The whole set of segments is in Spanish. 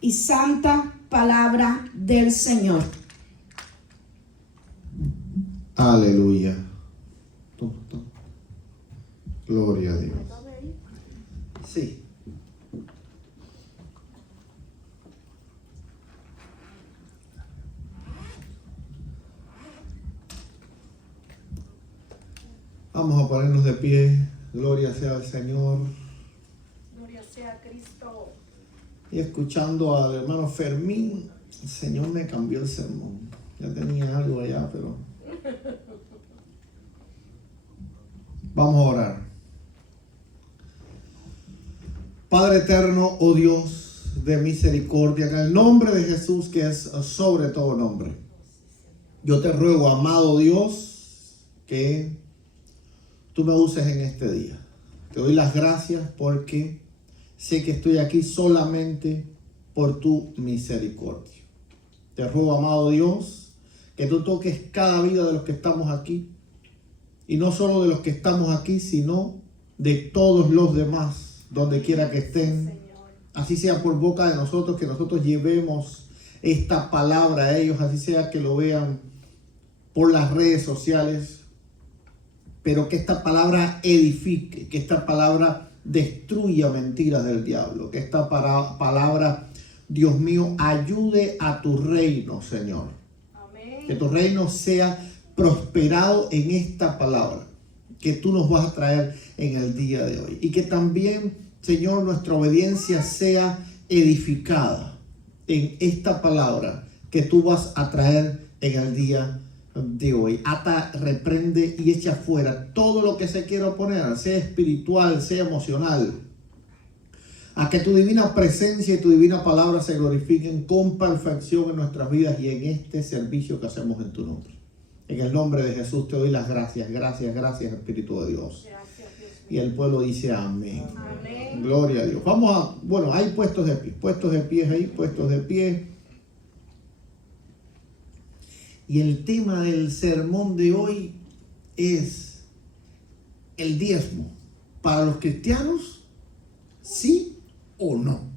y santa palabra del Señor. Aleluya. Gloria a Dios. Sí. Vamos a ponernos de pie. Gloria sea al Señor. Gloria sea a Cristo. Y escuchando al hermano Fermín, el Señor me cambió el sermón. Ya tenía algo allá, pero vamos a orar. Padre eterno, oh Dios de misericordia, en el nombre de Jesús, que es sobre todo nombre, yo te ruego, amado Dios, que tú me uses en este día. Te doy las gracias porque sé que estoy aquí solamente por tu misericordia. Te ruego, amado Dios, que tú toques cada vida de los que estamos aquí. Y no solo de los que estamos aquí, sino de todos los demás, donde quiera que estén. Así sea por boca de nosotros, que nosotros llevemos esta palabra a ellos. Así sea que lo vean por las redes sociales. Pero que esta palabra edifique, que esta palabra destruya mentiras del diablo. Que esta palabra, Dios mío, ayude a tu reino, Señor. Amén. Que tu reino sea prosperado en esta palabra que tú nos vas a traer en el día de hoy. Y que también, Señor, nuestra obediencia sea edificada en esta palabra que tú vas a traer en el día de hoy. Ata, reprende y echa fuera todo lo que se quiera oponer, sea espiritual, sea emocional, a que tu divina presencia y tu divina palabra se glorifiquen con perfección en nuestras vidas y en este servicio que hacemos en tu nombre. En el nombre de Jesús te doy las gracias, gracias, gracias, Espíritu de Dios. Gracias, Dios mío. Y el pueblo dice amén. Amén. Gloria a Dios. Vamos a, bueno, hay puestos de pie ahí, puestos de pie. Y el tema del sermón de hoy es el diezmo. Para los cristianos, ¿sí o no?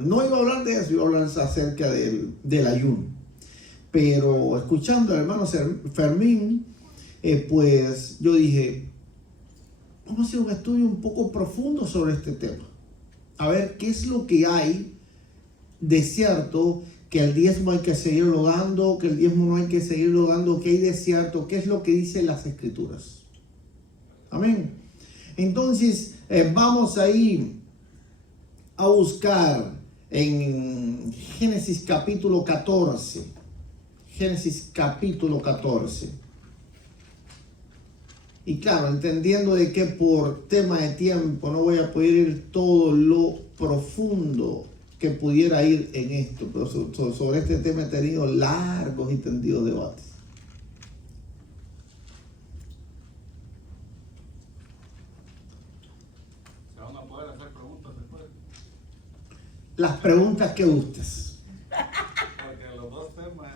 No iba a hablar de eso, iba a hablar acerca del ayuno. Pero escuchando al hermano Fermín, pues yo dije, vamos a hacer un estudio un poco profundo sobre este tema. A ver qué es lo que hay de cierto, que el diezmo hay que seguirlo dando, que el diezmo no hay que seguirlo dando, que hay de cierto, qué es lo que dicen las Escrituras. Amén. Entonces, vamos ahí a buscar en Génesis capítulo 14. Génesis capítulo 14. Y claro, entendiendo de que por tema de tiempo no voy a poder ir todo lo profundo que pudiera ir en esto, pero sobre este tema he tenido largos y tendidos debates. ¿Se van a poder hacer preguntas después? Las preguntas que gustes. Porque los dos temas,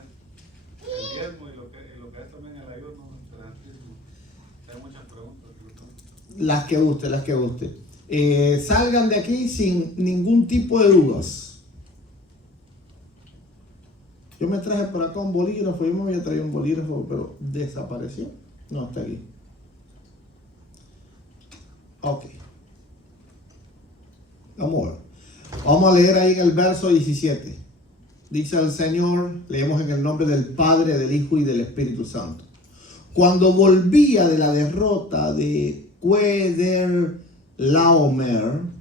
el diezmo y lo que es también el ayuno, el santísimo, hay muchas preguntas. Las que guste, las que guste. Salgan de aquí sin ningún tipo de dudas. Yo me traje por acá un bolígrafo, yo me había traído un bolígrafo, pero desapareció. No, está aquí. Ok. Vamos a ver. Vamos a leer ahí en el verso 17. Dice el Señor, leemos en el nombre del Padre, del Hijo y del Espíritu Santo. Cuando volvía de la derrota de Quedorlaomer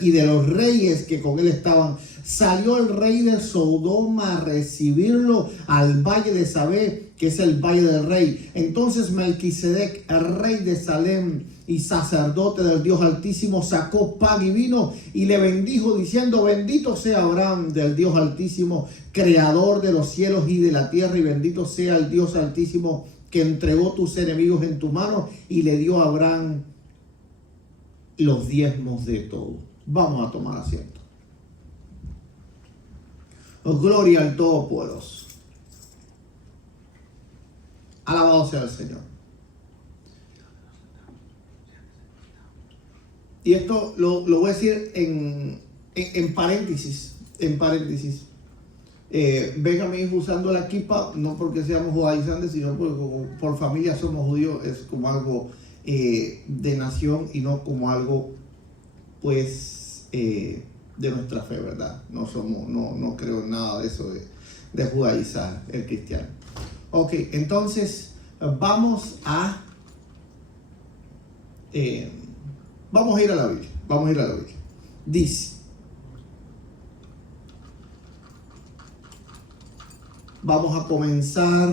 y de los reyes que con él estaban, salió el rey de Sodoma a recibirlo al valle de Sabé, que es el valle del rey. Entonces Melquisedec, el rey de Salem y sacerdote del Dios Altísimo, sacó pan y vino y le bendijo diciendo: bendito sea Abraham del Dios Altísimo, creador de los cielos y de la tierra, y bendito sea el Dios Altísimo que entregó tus enemigos en tu mano. Y le dio a Abraham los diezmos de todo. Vamos a tomar asiento. Oh, gloria al Todopoderoso. Alabado sea el Señor. y esto lo voy a decir en paréntesis, ven a mi hijo usando la kippah, no porque seamos judaizantes, sino porque por familia somos judíos, es como algo de nación y no como algo, pues, de nuestra fe, ¿verdad? No creo en nada de eso de judaizar el cristiano. Ok, entonces vamos a ir a la Biblia. Dice, vamos a comenzar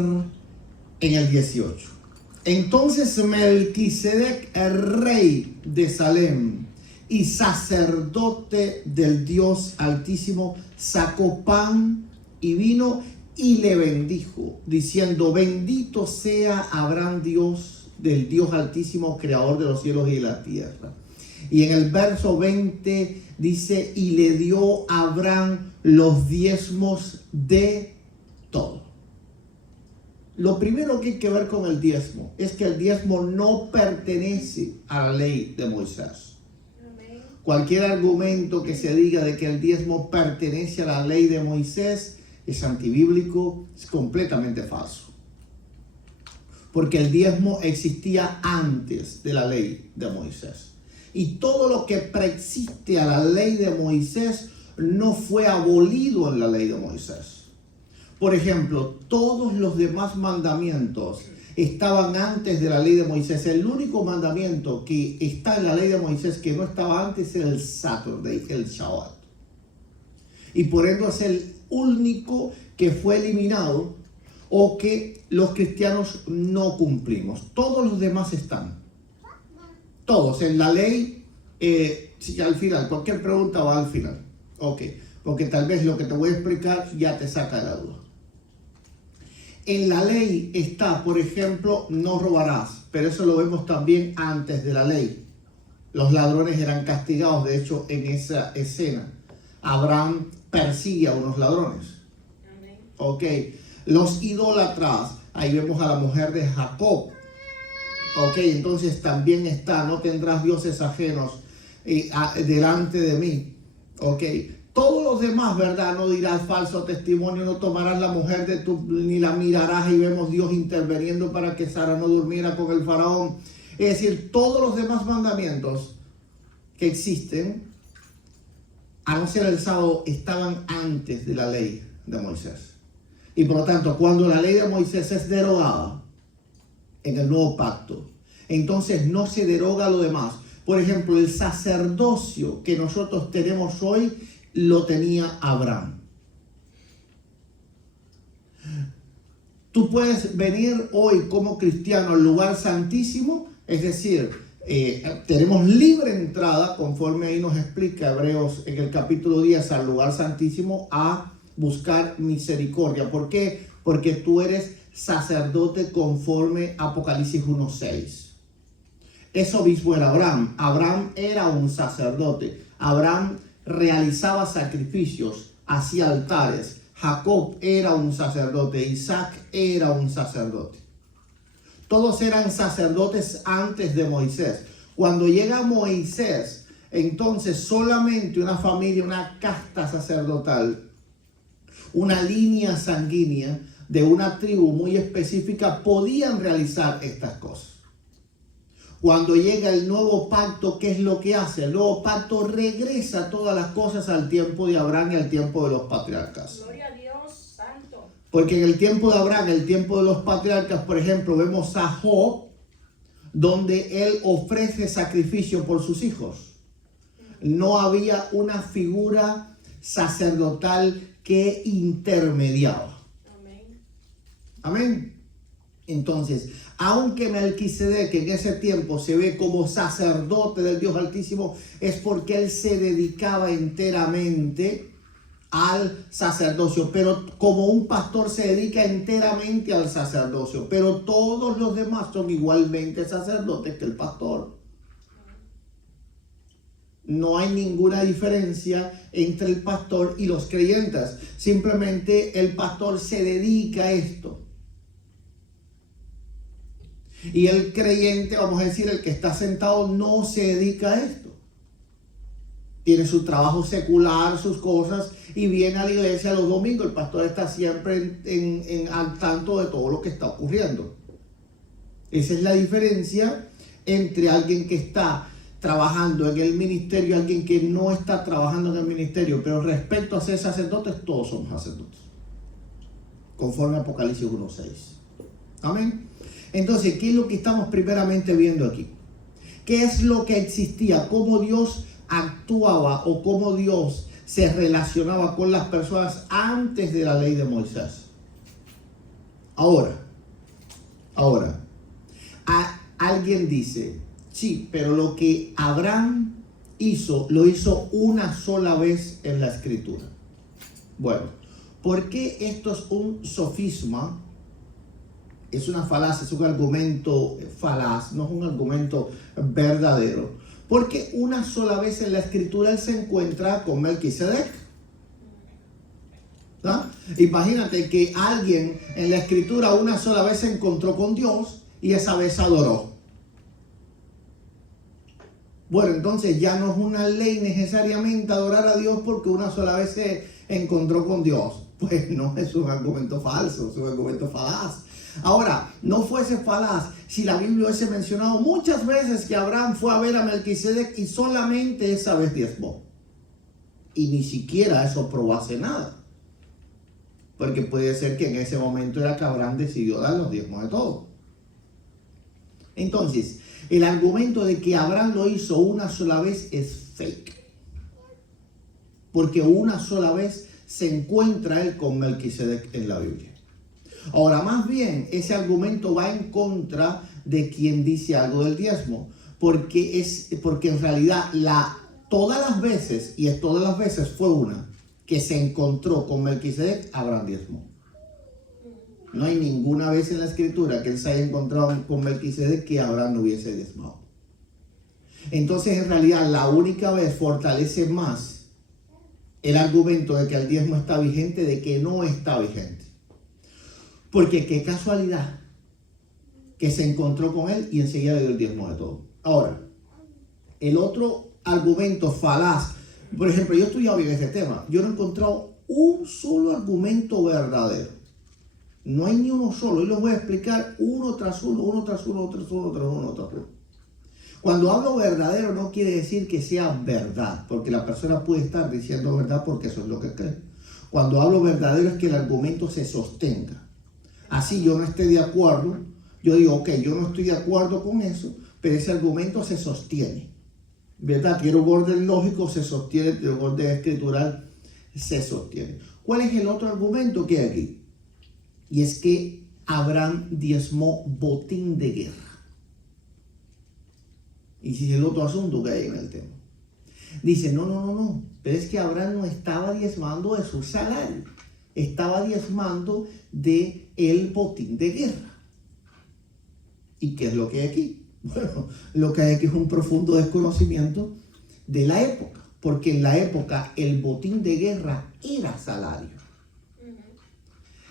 en el 18. Entonces Melquisedec, el rey de Salem y sacerdote del Dios Altísimo, sacó pan y vino y le bendijo, diciendo: bendito sea Abraham, Dios del Dios Altísimo, creador de los cielos y de la tierra. Y en el verso 20 dice: y le dio a Abraham los diezmos de todo. Lo primero que hay que ver con el diezmo es que el diezmo no pertenece a la ley de Moisés. Cualquier argumento que se diga de que el diezmo pertenece a la ley de Moisés es antibíblico, es completamente falso. Porque el diezmo existía antes de la ley de Moisés. Y todo lo que preexiste a la ley de Moisés no fue abolido en la ley de Moisés. Por ejemplo, todos los demás mandamientos estaban antes de la ley de Moisés. El único mandamiento que está en la ley de Moisés que no estaba antes es el Saturday, el Shabbat. Y por ende es el único que fue eliminado o que los cristianos no cumplimos. Todos los demás están. Todos en la ley, al final, cualquier pregunta va al final. Ok, porque tal vez lo que te voy a explicar ya te saca de la duda. En la ley está, por ejemplo, no robarás, pero eso lo vemos también antes de la ley. Los ladrones eran castigados, de hecho, en esa escena. Abraham persigue a unos ladrones. Ok, los idólatras, ahí vemos a la mujer de Jacob. Ok, entonces también está: no tendrás dioses ajenos delante de mí. Ok, todos los demás, ¿verdad? No dirás falso testimonio, no tomarás la mujer de tu, ni la mirarás, y vemos Dios interviniendo para que Sara no durmiera con el faraón. Es decir, todos los demás mandamientos que existen, a no ser el sábado, estaban antes de la ley de Moisés. Y por lo tanto, cuando la ley de Moisés es derogada en el nuevo pacto, entonces no se deroga lo demás. Por ejemplo, el sacerdocio que nosotros tenemos hoy lo tenía Abraham. Tú puedes venir hoy como cristiano al lugar santísimo, es decir, tenemos libre entrada, conforme ahí nos explica Hebreos en el capítulo 10, al lugar santísimo a buscar misericordia. ¿Por qué? Porque tú eres sacerdote conforme Apocalipsis 1:6. Eso mismo era Abraham. Abraham era un sacerdote. Abraham realizaba sacrificios, hacía altares. Jacob era un sacerdote. Isaac era un sacerdote. Todos eran sacerdotes antes de Moisés. Cuando llega Moisés, entonces solamente una familia, una casta sacerdotal, una línea sanguínea de una tribu muy específica podían realizar estas cosas. Cuando llega el nuevo pacto, ¿qué es lo que hace? El nuevo pacto regresa todas las cosas al tiempo de Abraham y al tiempo de los patriarcas. Gloria a Dios, santo. Porque en el tiempo de Abraham, en el tiempo de los patriarcas, por ejemplo, vemos a Job, donde él ofrece sacrificio por sus hijos. No había una figura sacerdotal que intermediaba. Amén. Amén. Entonces, aunque Melquisedec en ese tiempo se ve como sacerdote del Dios Altísimo, es porque él se dedicaba enteramente al sacerdocio, pero como un pastor se dedica enteramente al sacerdocio, pero todos los demás son igualmente sacerdotes que el pastor. No hay ninguna diferencia entre el pastor y los creyentes, simplemente el pastor se dedica a esto. Y el creyente, vamos a decir, el que está sentado, no se dedica a esto. tiene su trabajo secular, sus cosas, y viene a la iglesia los domingos. El pastor está siempre al tanto de todo lo que está ocurriendo. Esa es la diferencia entre alguien que está trabajando en el ministerio y alguien que no está trabajando en el ministerio. Pero respecto a ser sacerdotes, todos somos sacerdotes, conforme a Apocalipsis 1:6. Amén. Entonces, ¿qué es lo que estamos primeramente viendo aquí? ¿Qué es lo que existía? ¿Cómo Dios actuaba o cómo Dios se relacionaba con las personas antes de la ley de Moisés? Ahora, alguien dice, sí, pero lo que Abraham hizo, lo hizo una sola vez en la escritura. Bueno, ¿por qué esto es un sofisma? Es una falacia, es un argumento falaz, no es un argumento verdadero. Porque una sola vez en la escritura él se encuentra con Melquisedec. ¿Ah? Imagínate que alguien en la escritura una sola vez se encontró con Dios y esa vez adoró. Bueno, entonces ya no es una ley necesariamente adorar a Dios porque una sola vez se encontró con Dios. Pues no, es un argumento falso, es un argumento falaz. Ahora, no fuese falaz si la Biblia hubiese mencionado muchas veces que Abraham fue a ver a Melquisedec y solamente esa vez diezmó. Y ni siquiera eso probase nada. Porque puede ser que en ese momento era que Abraham decidió dar los diezmos de todo. Entonces, el argumento de que Abraham lo hizo una sola vez es fake. Porque una sola vez se encuentra él con Melquisedec en la Biblia. Ahora, más bien, ese argumento va en contra de quien dice algo del diezmo. Porque en realidad todas las veces fue una que se encontró con Melquisedec, Abraham diezmó. No hay ninguna vez en la escritura que él se haya encontrado con Melquisedec que Abraham no hubiese diezmado. Entonces, en realidad, la única vez fortalece más el argumento de que el diezmo está vigente de que no está vigente. Porque qué casualidad que se encontró con él y enseguida le dio el diezmo de todo. Ahora, el otro argumento falaz, por ejemplo, yo he estudiado bien ese tema, yo no he encontrado un solo argumento verdadero. No hay ni uno solo, y los voy a explicar uno tras uno. Cuando hablo verdadero no quiere decir que sea verdad, porque la persona puede estar diciendo verdad porque eso es lo que cree. Cuando hablo verdadero es que el argumento se sostenga. Así yo no esté de acuerdo, yo digo, ok, yo no estoy de acuerdo con eso, pero ese argumento se sostiene. ¿Verdad? Quiero un orden lógico, se sostiene, quiero un orden escritural, se sostiene. ¿Cuál es el otro argumento que hay aquí? Y es que Abraham diezmó botín de guerra. Y si es el otro asunto que hay en el tema. Dice, no, pero es que Abraham no estaba diezmando de su salario, estaba diezmando de el botín de guerra. ¿Y qué es lo que hay aquí? Bueno, lo que hay aquí es un profundo desconocimiento de la época, porque en la época el botín de guerra era salario.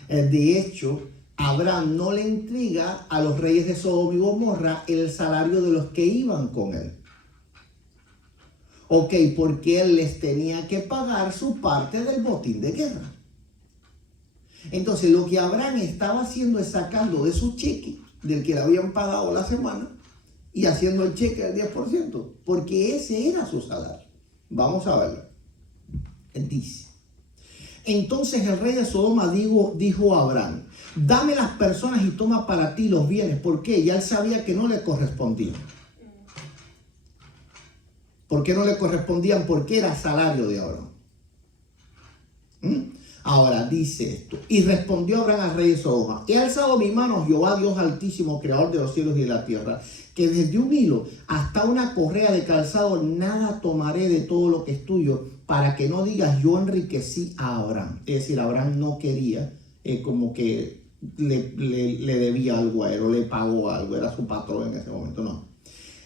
De hecho, Abraham no le entrega a los reyes de Sodoma y Gomorra el salario de los que iban con él. Ok, porque él les tenía que pagar su parte del botín de guerra. Entonces, lo que Abraham estaba haciendo es sacando de su cheque, del que le habían pagado la semana, y haciendo el cheque del 10%, porque ese era su salario. Vamos a verlo. Dice, entonces el rey de Sodoma dijo a Abraham, dame las personas y toma para ti los bienes, porque ya él sabía que no le correspondían. ¿Por qué no le correspondían? Porque era salario de Abraham. Ahora dice esto, y respondió Abraham al rey de Sodoma, he alzado mi mano, Jehová Dios altísimo, creador de los cielos y de la tierra, que desde un hilo hasta una correa de calzado nada tomaré de todo lo que es tuyo, para que no digas yo enriquecí a Abraham. Es decir, Abraham no quería como que le debía algo a él o le pagó algo, era su patrón en ese momento, no.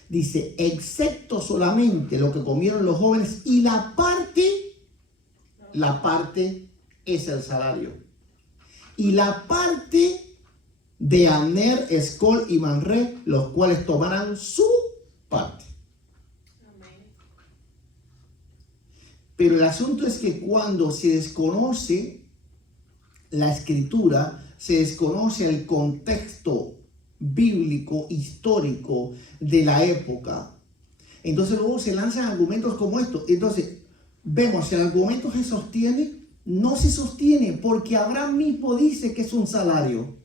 Dice, excepto solamente lo que comieron los jóvenes y la parte es el salario. Y la parte de Aner, Escol y Manré, los cuales tomarán su parte. Pero el asunto es que cuando se desconoce la escritura, se desconoce el contexto bíblico, histórico de la época, entonces luego se lanzan argumentos como estos. Entonces, vemos si el argumento se sostiene, no se sostiene, porque Abraham mismo dice que es un salario.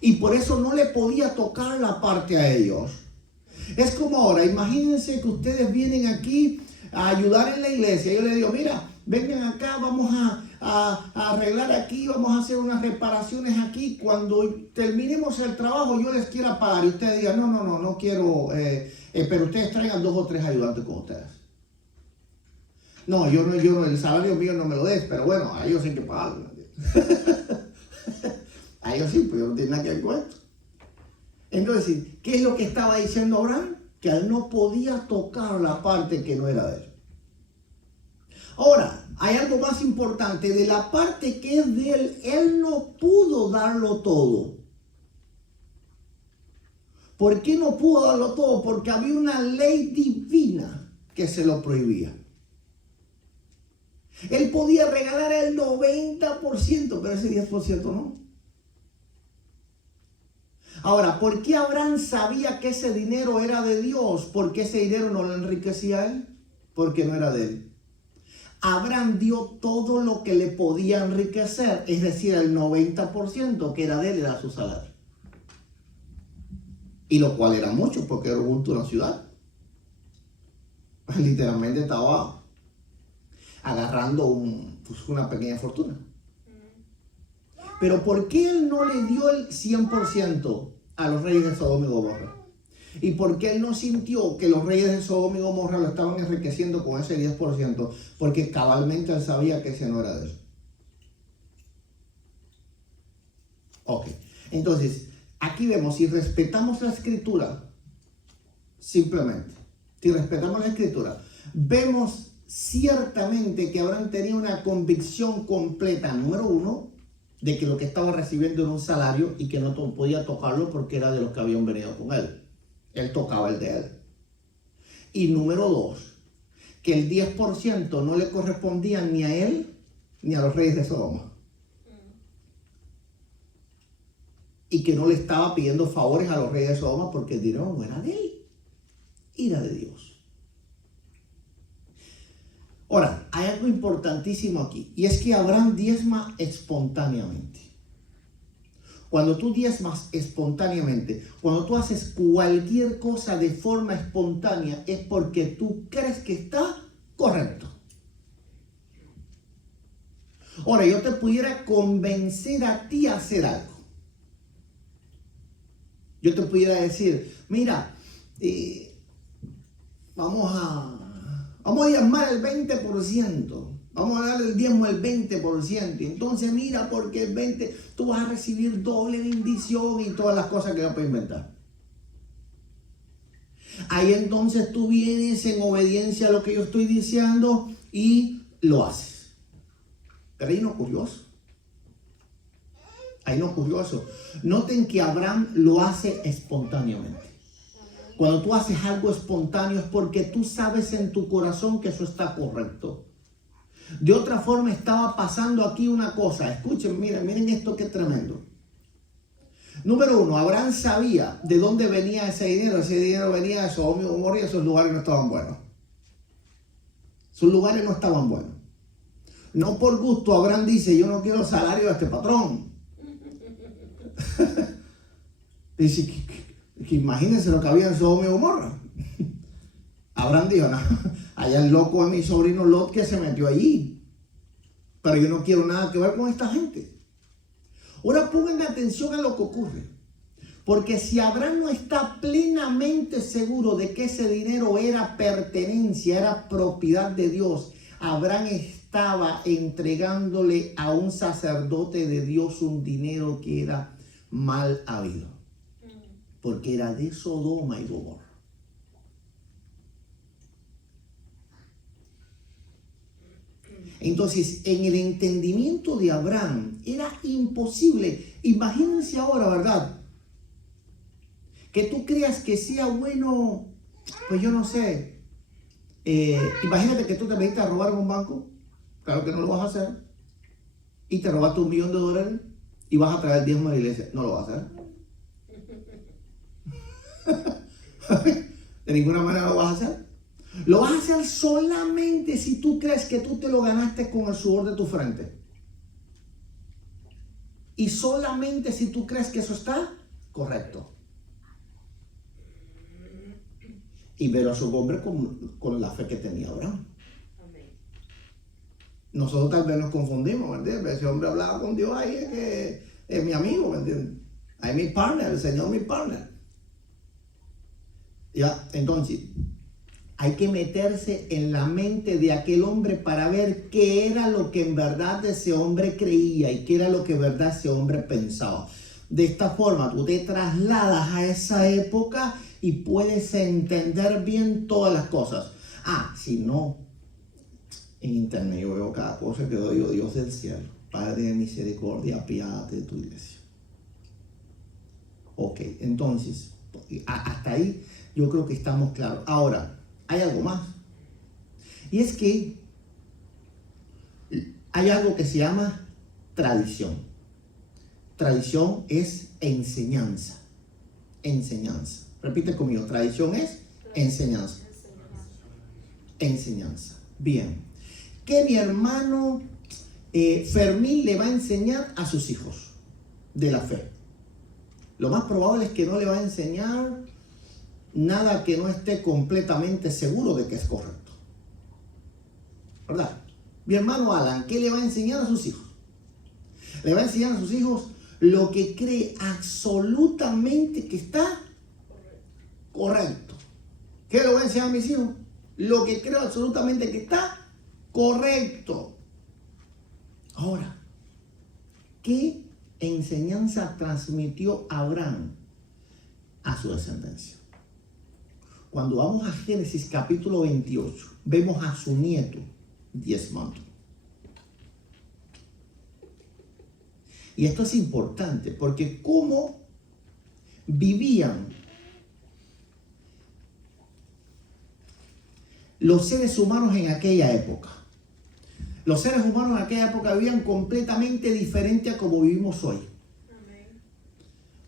Y por eso no le podía tocar la parte a ellos. Es como ahora, imagínense que ustedes vienen aquí a ayudar en la iglesia. Yo les digo, mira, vengan acá, vamos a arreglar aquí, vamos a hacer unas reparaciones aquí. Cuando terminemos el trabajo, yo les quiera pagar. Y ustedes digan, no quiero, pero ustedes traigan 2 o 3 ayudantes con ustedes. No, yo no, el salario mío no me lo des, pero bueno, a ellos sí hay que pagarlo. A ellos sí, pues yo no tiene nada que ver con esto. Entonces, ¿qué es lo que estaba diciendo Abraham? Que él no podía tocar la parte que no era de él. Ahora, hay algo más importante. De la parte que es de él, él no pudo darlo todo. ¿Por qué no pudo darlo todo? Porque había una ley divina que se lo prohibía. Él podía regalar el 90%, pero ese 10% no. Ahora, ¿por qué Abraham sabía que ese dinero era de Dios? ¿Por qué ese dinero no lo enriquecía a él? Porque no era de él. Abraham dio todo lo que le podía enriquecer, es decir, el 90% que era de él era su salario. Y lo cual era mucho, porque era junto a una ciudad. Literalmente estaba agarrando una pequeña fortuna. Pero ¿por qué él no le dio el 100% a los reyes de Sodoma y Gomorra? ¿Y por qué él no sintió que los reyes de Sodoma y Gomorra lo estaban enriqueciendo con ese 10%? Porque cabalmente él sabía que ese no era de él. Ok, entonces, aquí vemos, si respetamos la escritura, simplemente, si respetamos la escritura, vemos ciertamente que Abraham tenía una convicción completa, número 1, de que lo que estaba recibiendo era un salario y que no podía tocarlo porque era de los que habían venido con él. Él tocaba el de él. Y número 2, que el 10% no le correspondía ni a él ni a los reyes de Sodoma. Y que no le estaba pidiendo favores a los reyes de Sodoma porque el dinero no era de él, era de Dios. Ahora, hay algo importantísimo aquí, y es que Abraham diezma espontáneamente. Cuando tú diezmas espontáneamente, cuando tú haces cualquier cosa de forma espontánea, es porque tú crees que está correcto. Ahora, yo te pudiera convencer a ti a hacer algo. Yo te pudiera decir, mira, vamos a diezmar el 20%. Vamos a darle el diezmo al 20%. Entonces mira, porque el 20% tú vas a recibir doble bendición y todas las cosas que yo puedo inventar. Ahí entonces tú vienes en obediencia a lo que yo estoy diciendo y lo haces. Pero ahí no ocurrió eso. Ahí no ocurrió eso. Noten que Abraham lo hace espontáneamente. Cuando tú haces algo espontáneo es porque tú sabes en tu corazón que eso está correcto. De otra forma estaba pasando aquí una cosa. Escuchen, miren esto que es tremendo. Número 1, Abraham sabía de dónde venía ese dinero. Ese dinero venía de Sodoma y Gomorra y esos lugares no estaban buenos. Sus lugares no estaban buenos. No por gusto Abraham dice, yo no quiero salario de este patrón. Dice que imagínense lo que había en Sodoma y Gomorra. Abraham dijo, no, allá el loco de mi sobrino Lot que se metió allí. Pero yo no quiero nada que ver con esta gente. Ahora pongan atención a lo que ocurre. Porque si Abraham no está plenamente seguro de que ese dinero era pertenencia, era propiedad de Dios, Abraham estaba entregándole a un sacerdote de Dios un dinero que era mal habido. Porque era de Sodoma y Gomorra. Entonces, en el entendimiento de Abraham, era imposible. Imagínense ahora, ¿verdad? Que tú creas que sea bueno, pues yo no sé, Imagínate que tú te metiste a robar en un banco, claro que no lo vas a hacer, y te robaste $1.000.000 y vas a traer el diezmo a la iglesia, no lo vas a hacer. De ninguna manera lo vas a hacer. Lo vas a hacer solamente si tú crees que tú te lo ganaste con el sudor de tu frente. Y solamente si tú crees que eso está correcto. Y ver a su hombre con la fe que tenía Abraham. Nosotros tal vez nos confundimos, ¿me entiendes? Ese hombre hablaba con Dios ahí, es que es mi amigo, ¿me entiendes? Ahí es mi partner, el Señor es mi partner. Ya, entonces, hay que meterse en la mente de aquel hombre para ver qué era lo que en verdad ese hombre creía y qué era lo que en verdad ese hombre pensaba. De esta forma, tú te trasladas a esa época y puedes entender bien todas las cosas. Si no, en internet yo veo cada cosa que doy, Dios del cielo, Padre de misericordia, apiádate de tu iglesia. Ok, entonces, hasta ahí yo creo que estamos claros. Ahora, hay algo más. Y es que hay algo que se llama tradición. Tradición es enseñanza. Enseñanza. Repite conmigo, tradición es enseñanza. Enseñanza. Bien. ¿Qué mi hermano Fermín le va a enseñar a sus hijos de la fe? Lo más probable es que no le va a enseñar nada que no esté completamente seguro de que es correcto. ¿Verdad? Mi hermano Alan, ¿qué le va a enseñar a sus hijos? Le va a enseñar a sus hijos lo que cree absolutamente que está correcto. ¿Qué le voy a enseñar a mis hijos? Lo que creo absolutamente que está correcto. Ahora, ¿qué enseñanza transmitió Abraham a su descendencia? Cuando vamos a Génesis capítulo 28, vemos a su nieto diezmando. Y esto es importante porque cómo vivían los seres humanos en aquella época. Los seres humanos en aquella época vivían completamente diferente a como vivimos hoy.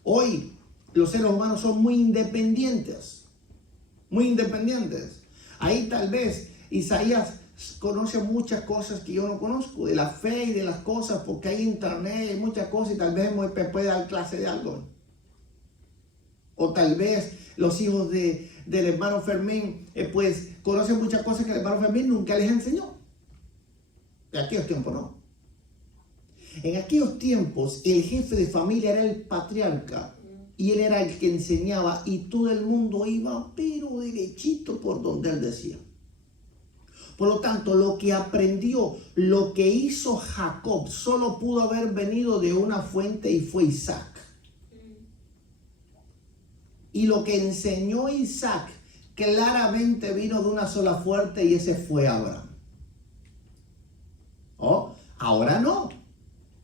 Hoy los seres humanos son muy independientes. Muy independientes. Ahí tal vez Isaías conoce muchas cosas que yo no conozco, de la fe y de las cosas, porque hay internet y muchas cosas y tal vez me puede dar clase de algo. O tal vez los hijos del hermano Fermín pues conocen muchas cosas que el hermano Fermín nunca les enseñó. En aquellos tiempos no. En aquellos tiempos el jefe de familia era el patriarca y él era el que enseñaba y todo el mundo iba pero derechito por donde él decía. Por lo tanto, lo que aprendió, lo que hizo Jacob, solo pudo haber venido de una fuente y fue Isaac. Y lo que enseñó Isaac claramente vino de una sola fuente y ese fue Abraham. Ahora no.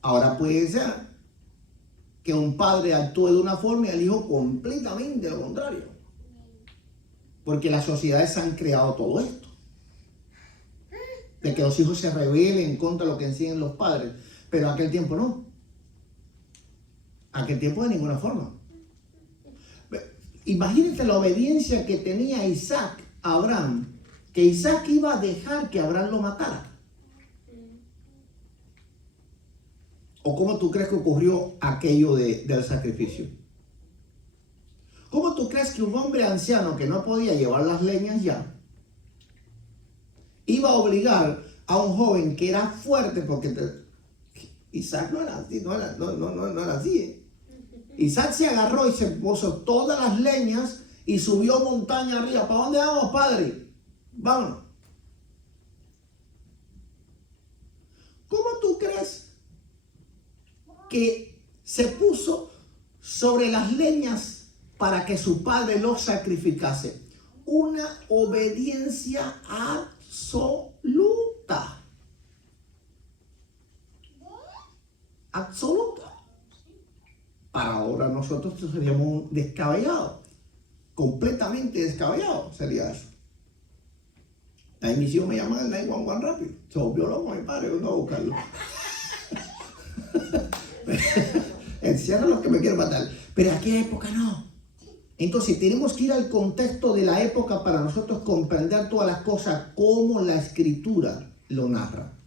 Ahora puede ser que un padre actúe de una forma y el hijo completamente lo contrario. Porque las sociedades han creado todo esto. De que los hijos se rebelen contra lo que enseñan los padres. Pero en aquel tiempo no. En aquel tiempo de ninguna forma. Imagínate la obediencia que tenía Isaac a Abraham. Que Isaac iba a dejar que Abraham lo matara. ¿O cómo tú crees que ocurrió aquello del sacrificio? ¿Cómo tú crees que un hombre anciano que no podía llevar las leñas ya iba a obligar a un joven que era fuerte? Porque Isaac no era así, no era así. Isaac se agarró y se puso todas las leñas y subió montaña arriba. ¿Para dónde vamos, padre? Vámonos. ¿Cómo tú crees que se puso sobre las leñas para que su padre lo sacrificase? Una obediencia absoluta. Absoluta. Para ahora nosotros seríamos descabellados. Completamente descabellados sería eso. Ahí mis hijos me llaman al 911 rápido. Se volvió loco mi padre, uno a buscarlo. Encierra los que me quieren matar. Pero en aquella época no. Entonces tenemos que ir al contexto de la época para nosotros comprender todas las cosas como la escritura lo narra.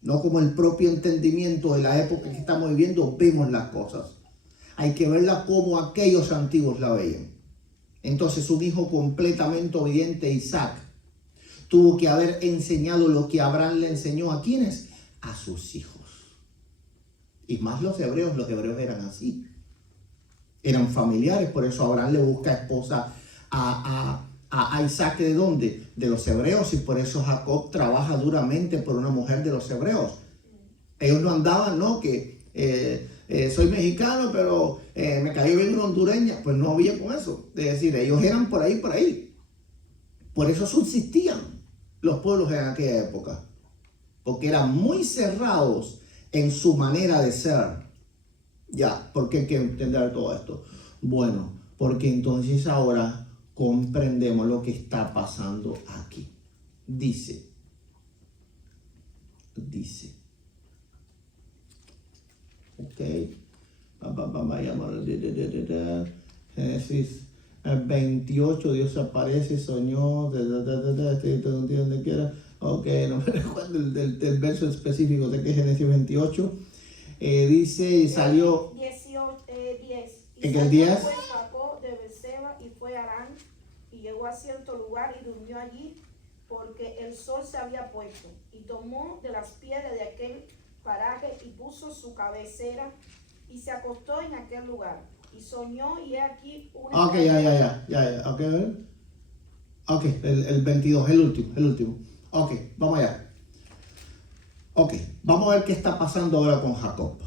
No como el propio entendimiento de la época que estamos viviendo vemos las cosas. Hay que verla como aquellos antiguos la veían. Entonces un hijo completamente obediente, Isaac, tuvo que haber enseñado lo que Abraham le enseñó a ¿quiénes? A sus hijos. Y más los hebreos eran así. Eran familiares, por eso Abraham le busca esposa a Isaac. ¿De dónde? De los hebreos, y por eso Jacob trabaja duramente por una mujer de los hebreos. Ellos no andaban, ¿no? Que soy mexicano, pero me cayó bien una hondureña. Pues no había con eso. Es decir, ellos eran por ahí. Por eso subsistían los pueblos en aquella época. Porque eran muy cerrados en su manera de ser. Ya, ¿por qué hay que entender todo esto? Bueno, porque entonces ahora comprendemos lo que está pasando aquí. Dice. Ok. Génesis 28, Dios aparece, soñó, donde quiera. Ok, no me recuerdo del verso específico de que Génesis 28. Dice, salió 10. en el 10. Fue Jacob de Berseba y fue a Harán y llegó a cierto lugar y durmió allí porque el sol se había puesto. Y tomó de las piedras de aquel paraje y puso su cabecera y se acostó en aquel lugar. Y soñó y he aquí una... Ok, ya. Ok, a ver. Ok, el 22, el último. Ok, vamos allá. Ok, vamos a ver qué está pasando ahora con Jacob.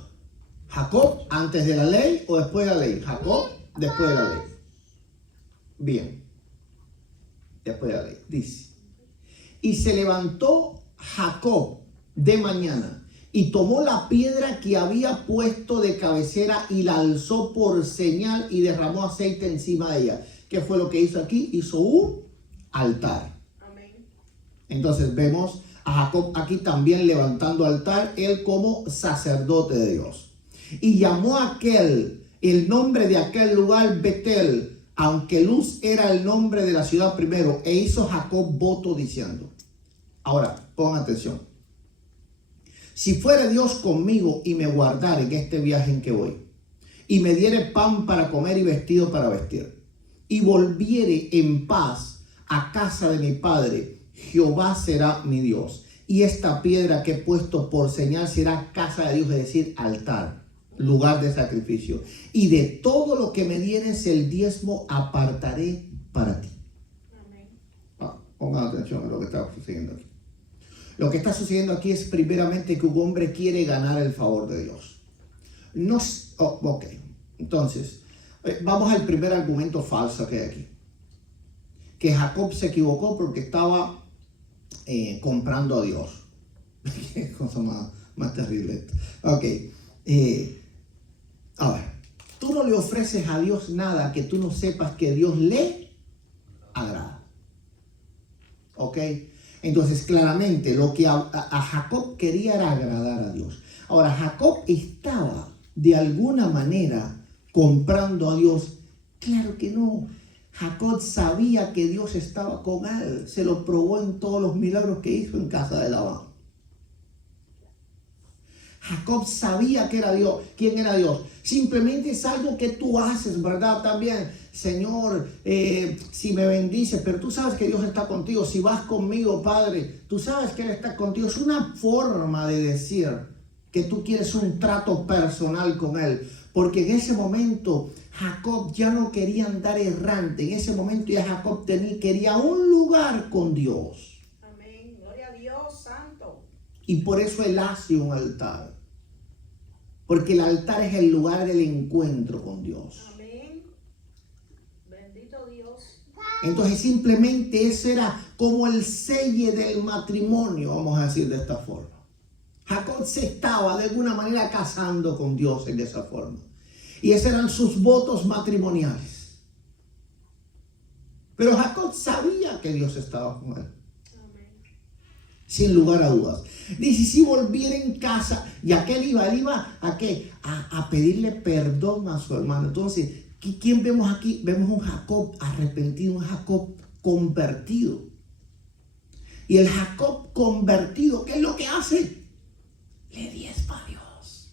¿Jacob antes de la ley o después de la ley? Jacob después de la ley. Bien. Después de la ley. Dice. Y se levantó Jacob de mañana y tomó la piedra que había puesto de cabecera y la alzó por señal y derramó aceite encima de ella. ¿Qué fue lo que hizo aquí? Hizo un altar. Amén. Entonces vemos a Jacob aquí también levantando altar, él como sacerdote de Dios. Y llamó a el nombre de aquel lugar Betel, aunque Luz era el nombre de la ciudad primero, e hizo Jacob voto diciendo. Ahora, pongan atención. Si fuere Dios conmigo y me guardare en este viaje en que voy, y me diere pan para comer y vestido para vestir, y volviere en paz a casa de mi padre, Jehová será mi Dios. Y esta piedra que he puesto por señal será casa de Dios, es decir, altar, lugar de sacrificio. Y de todo lo que me dieres el diezmo apartaré para ti. Amén. Pongan atención a lo que está sucediendo aquí. Lo que está sucediendo aquí es primeramente que un hombre quiere ganar el favor de Dios. Ok, entonces, vamos al primer argumento falso que hay aquí. Que Jacob se equivocó porque estaba comprando a Dios. Qué cosa más terrible. Ok. A ver, tú no le ofreces a Dios nada que tú no sepas que Dios le agrada. Ok. Entonces, claramente, lo que a Jacob quería era agradar a Dios. Ahora, Jacob estaba de alguna manera comprando a Dios. Claro que no. Jacob sabía que Dios estaba con él. Se lo probó en todos los milagros que hizo en casa de Labán. Jacob sabía que era Dios. ¿Quién era Dios? Simplemente es algo que tú haces, ¿verdad? También, Señor, si me bendices, pero tú sabes que Dios está contigo. Si vas conmigo, Padre, tú sabes que Él está contigo. Es una forma de decir que tú quieres un trato personal con Él. Porque en ese momento Jacob ya no quería andar errante. En ese momento ya Jacob quería un lugar con Dios. Amén. Gloria a Dios, santo. Y por eso Él hace un altar. Porque el altar es el lugar del encuentro con Dios. Amén. Bendito Dios. Entonces simplemente ese era como el sello del matrimonio, vamos a decir de esta forma. Jacob se estaba de alguna manera casando con Dios en esa forma. Y esos eran sus votos matrimoniales. Pero Jacob sabía que Dios estaba con él. sin lugar a dudas. Dice, si volviera en casa, y aquel él iba ¿a qué? A pedirle perdón a su hermano. Entonces, ¿quién vemos aquí? Vemos un Jacob arrepentido, un Jacob convertido. Y el Jacob convertido, ¿qué es lo que hace? Le diezma a Dios.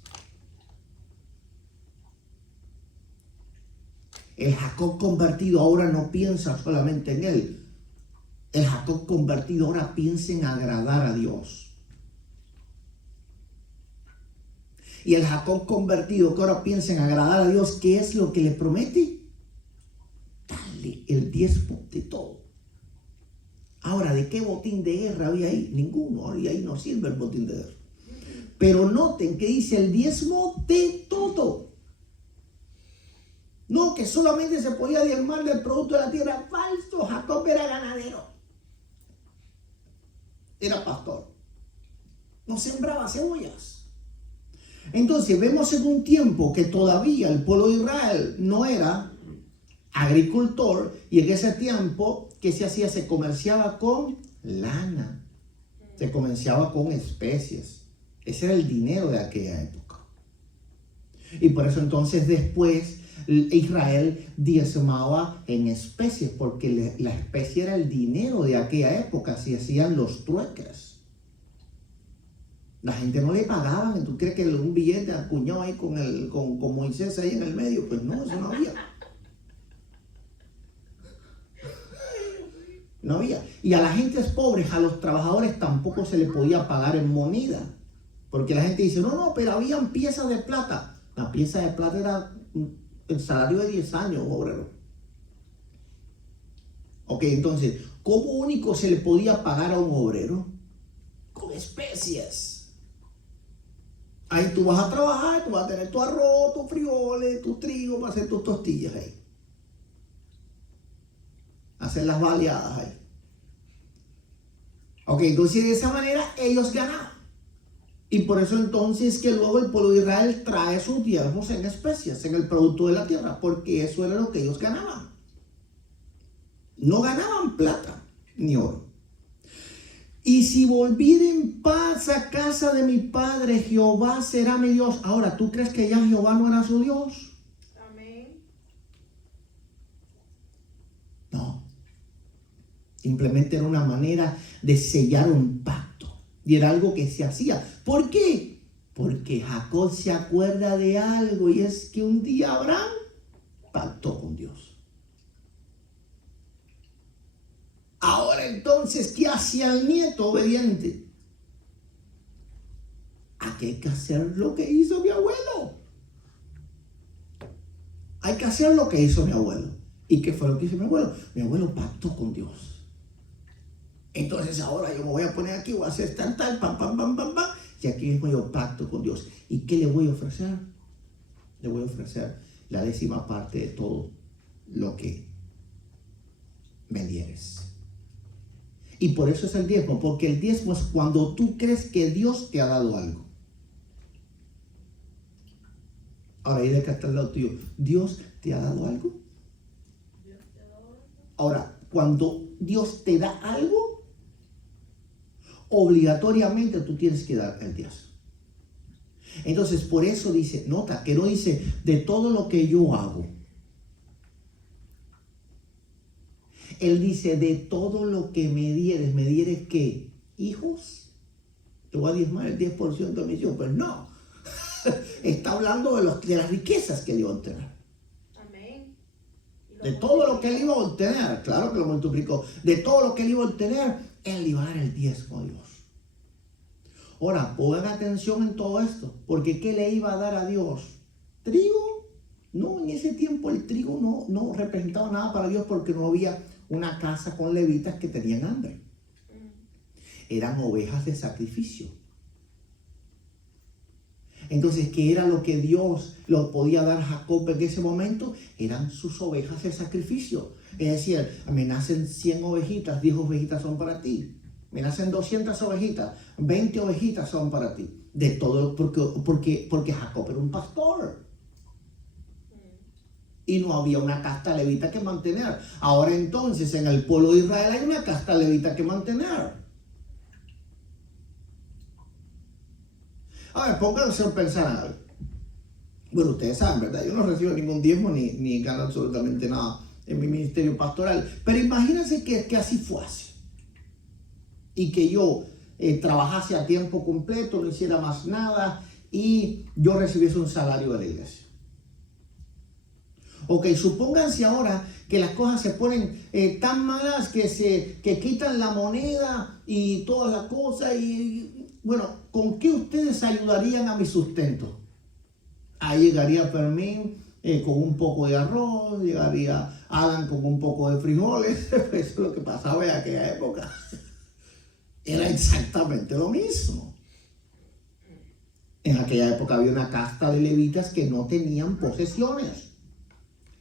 El Jacob convertido ahora no piensa solamente en él. El Jacob convertido ahora piensa en agradar a Dios. Y el Jacob convertido que ahora piensa en agradar a Dios, ¿qué es lo que le promete? Dale el diezmo de todo. Ahora, ¿de qué botín de guerra había ahí? Ninguno, y ahí no sirve el botín de guerra. Pero noten que dice el diezmo de todo. No, que solamente se podía diezmar del producto de la tierra. Falso, Jacob era ganadero. Era pastor. No sembraba cebollas. Entonces vemos en un tiempo que todavía el pueblo de Israel no era agricultor, y en ese tiempo, ¿qué se hacía? Se comerciaba con lana, se comerciaba con especies. Ese era el dinero de aquella época. Y por eso entonces después Israel diezmaba en especies, porque la especie era el dinero de aquella época, se hacían los trueques. La gente no le pagaban. ¿Tú crees que un billete acuñado ahí con Moisés ahí en el medio? Pues no, eso no había. No había. Y a la gente pobres, a los trabajadores tampoco se les podía pagar en moneda. Porque la gente dice, no, pero habían piezas de plata. La pieza de plata era el salario de 10 años, obrero. Ok, entonces, ¿cómo único se le podía pagar a un obrero? Con especies. Ahí tú vas a trabajar, tú vas a tener tu arroz, tus frijoles, tu trigo, para hacer tus tostillas ahí. Hacer las baleadas ahí. Ok, entonces de esa manera ellos ganaban. Y por eso entonces que luego el pueblo de Israel trae sus diezmos en especias, en el producto de la tierra, porque eso era lo que ellos ganaban. No ganaban plata ni oro. Y si volviere en paz a casa de mi padre, Jehová será mi Dios. Ahora, ¿tú crees que ya Jehová no era su Dios? Amén. No. Simplemente era una manera de sellar un pacto. Y era algo que se hacía. ¿Por qué? Porque Jacob se acuerda de algo, y es que un día Abraham pactó con Dios. Ahora entonces, ¿qué hacía el nieto obediente? Aquí hay que hacer lo que hizo mi abuelo. Hay que hacer lo que hizo mi abuelo. ¿Y qué fue lo que hizo mi abuelo? Mi abuelo pactó con Dios. Entonces ahora yo me voy a poner aquí, voy a hacer tal, pam, pam, pam, pam, pam. Y aquí mismo yo pacto con Dios. ¿Y qué le voy a ofrecer? Le voy a ofrecer la 10ª parte de todo lo que me dieres. Y por eso es el diezmo, porque el diezmo es cuando tú crees que Dios te ha dado algo. Ahora, ahí de que está al lado tuyo, ¿Dios te ha dado algo? Ahora, cuando Dios te da algo, obligatoriamente tú tienes que dar el diezmo. Entonces, por eso dice, nota que no dice de todo lo que yo hago. Él dice, de todo lo que me dieres ¿qué? ¿Hijos? ¿Te voy a diezmar el 10% de mi hijo? Pues no. Está hablando de las riquezas que él iba a obtener. Amén. De todo lo que él iba a obtener, claro que lo multiplicó. De todo lo que él iba a obtener, él iba a dar el diezmo a Dios. Ahora, pongan atención en todo esto, porque ¿qué le iba a dar a Dios? ¿Trigo? No, en ese tiempo el trigo no representaba nada para Dios, porque no había una casa con levitas que tenían hambre. Eran ovejas de sacrificio. Entonces, ¿qué era lo que Dios lo podía dar a Jacob en ese momento? Eran sus ovejas de sacrificio. Es decir, me nacen 100 ovejitas, 10 ovejitas son para ti. Me nacen 200 ovejitas, 20 ovejitas son para ti. De todo, porque Jacob era un pastor. Y no había una casta levita que mantener. Ahora entonces en el pueblo de Israel hay una casta levita que mantener. A ver, pónganse a pensar en algo. Bueno, ustedes saben, ¿verdad? Yo no recibo ningún diezmo ni gano absolutamente nada en mi ministerio pastoral. Pero imagínense que así fuese. Y que yo trabajase a tiempo completo, no hiciera más nada y yo recibiese un salario de la iglesia. Ok, supónganse ahora que las cosas se ponen tan malas que quitan la moneda y todas las cosas y bueno, ¿con qué ustedes ayudarían a mi sustento? Ahí llegaría Fermín con un poco de arroz, llegaría Alan con un poco de frijoles. Eso es lo que pasaba en aquella época. Era exactamente lo mismo. En aquella época había una casta de levitas que no tenían posesiones.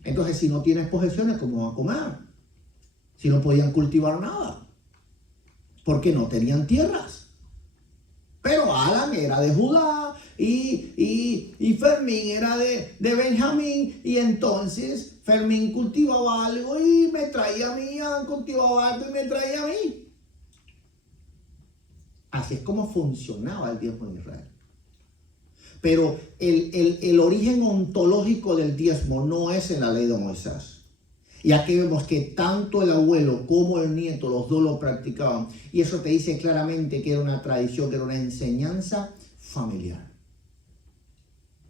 Entonces, si no tienes posesiones, ¿cómo vas a comer? Si no podían cultivar nada. Porque no tenían tierras. Pero Alan era de Judá y Fermín era de Benjamín. Y entonces Fermín cultivaba algo y me traía a mí. Alan cultivaba algo y me traía a mí. Así es como funcionaba el diezmo en Israel. Pero el origen ontológico del diezmo no es en la ley de Moisés. Y aquí vemos que tanto el abuelo como el nieto, los dos lo practicaban. Y eso te dice claramente que era una tradición, que era una enseñanza familiar.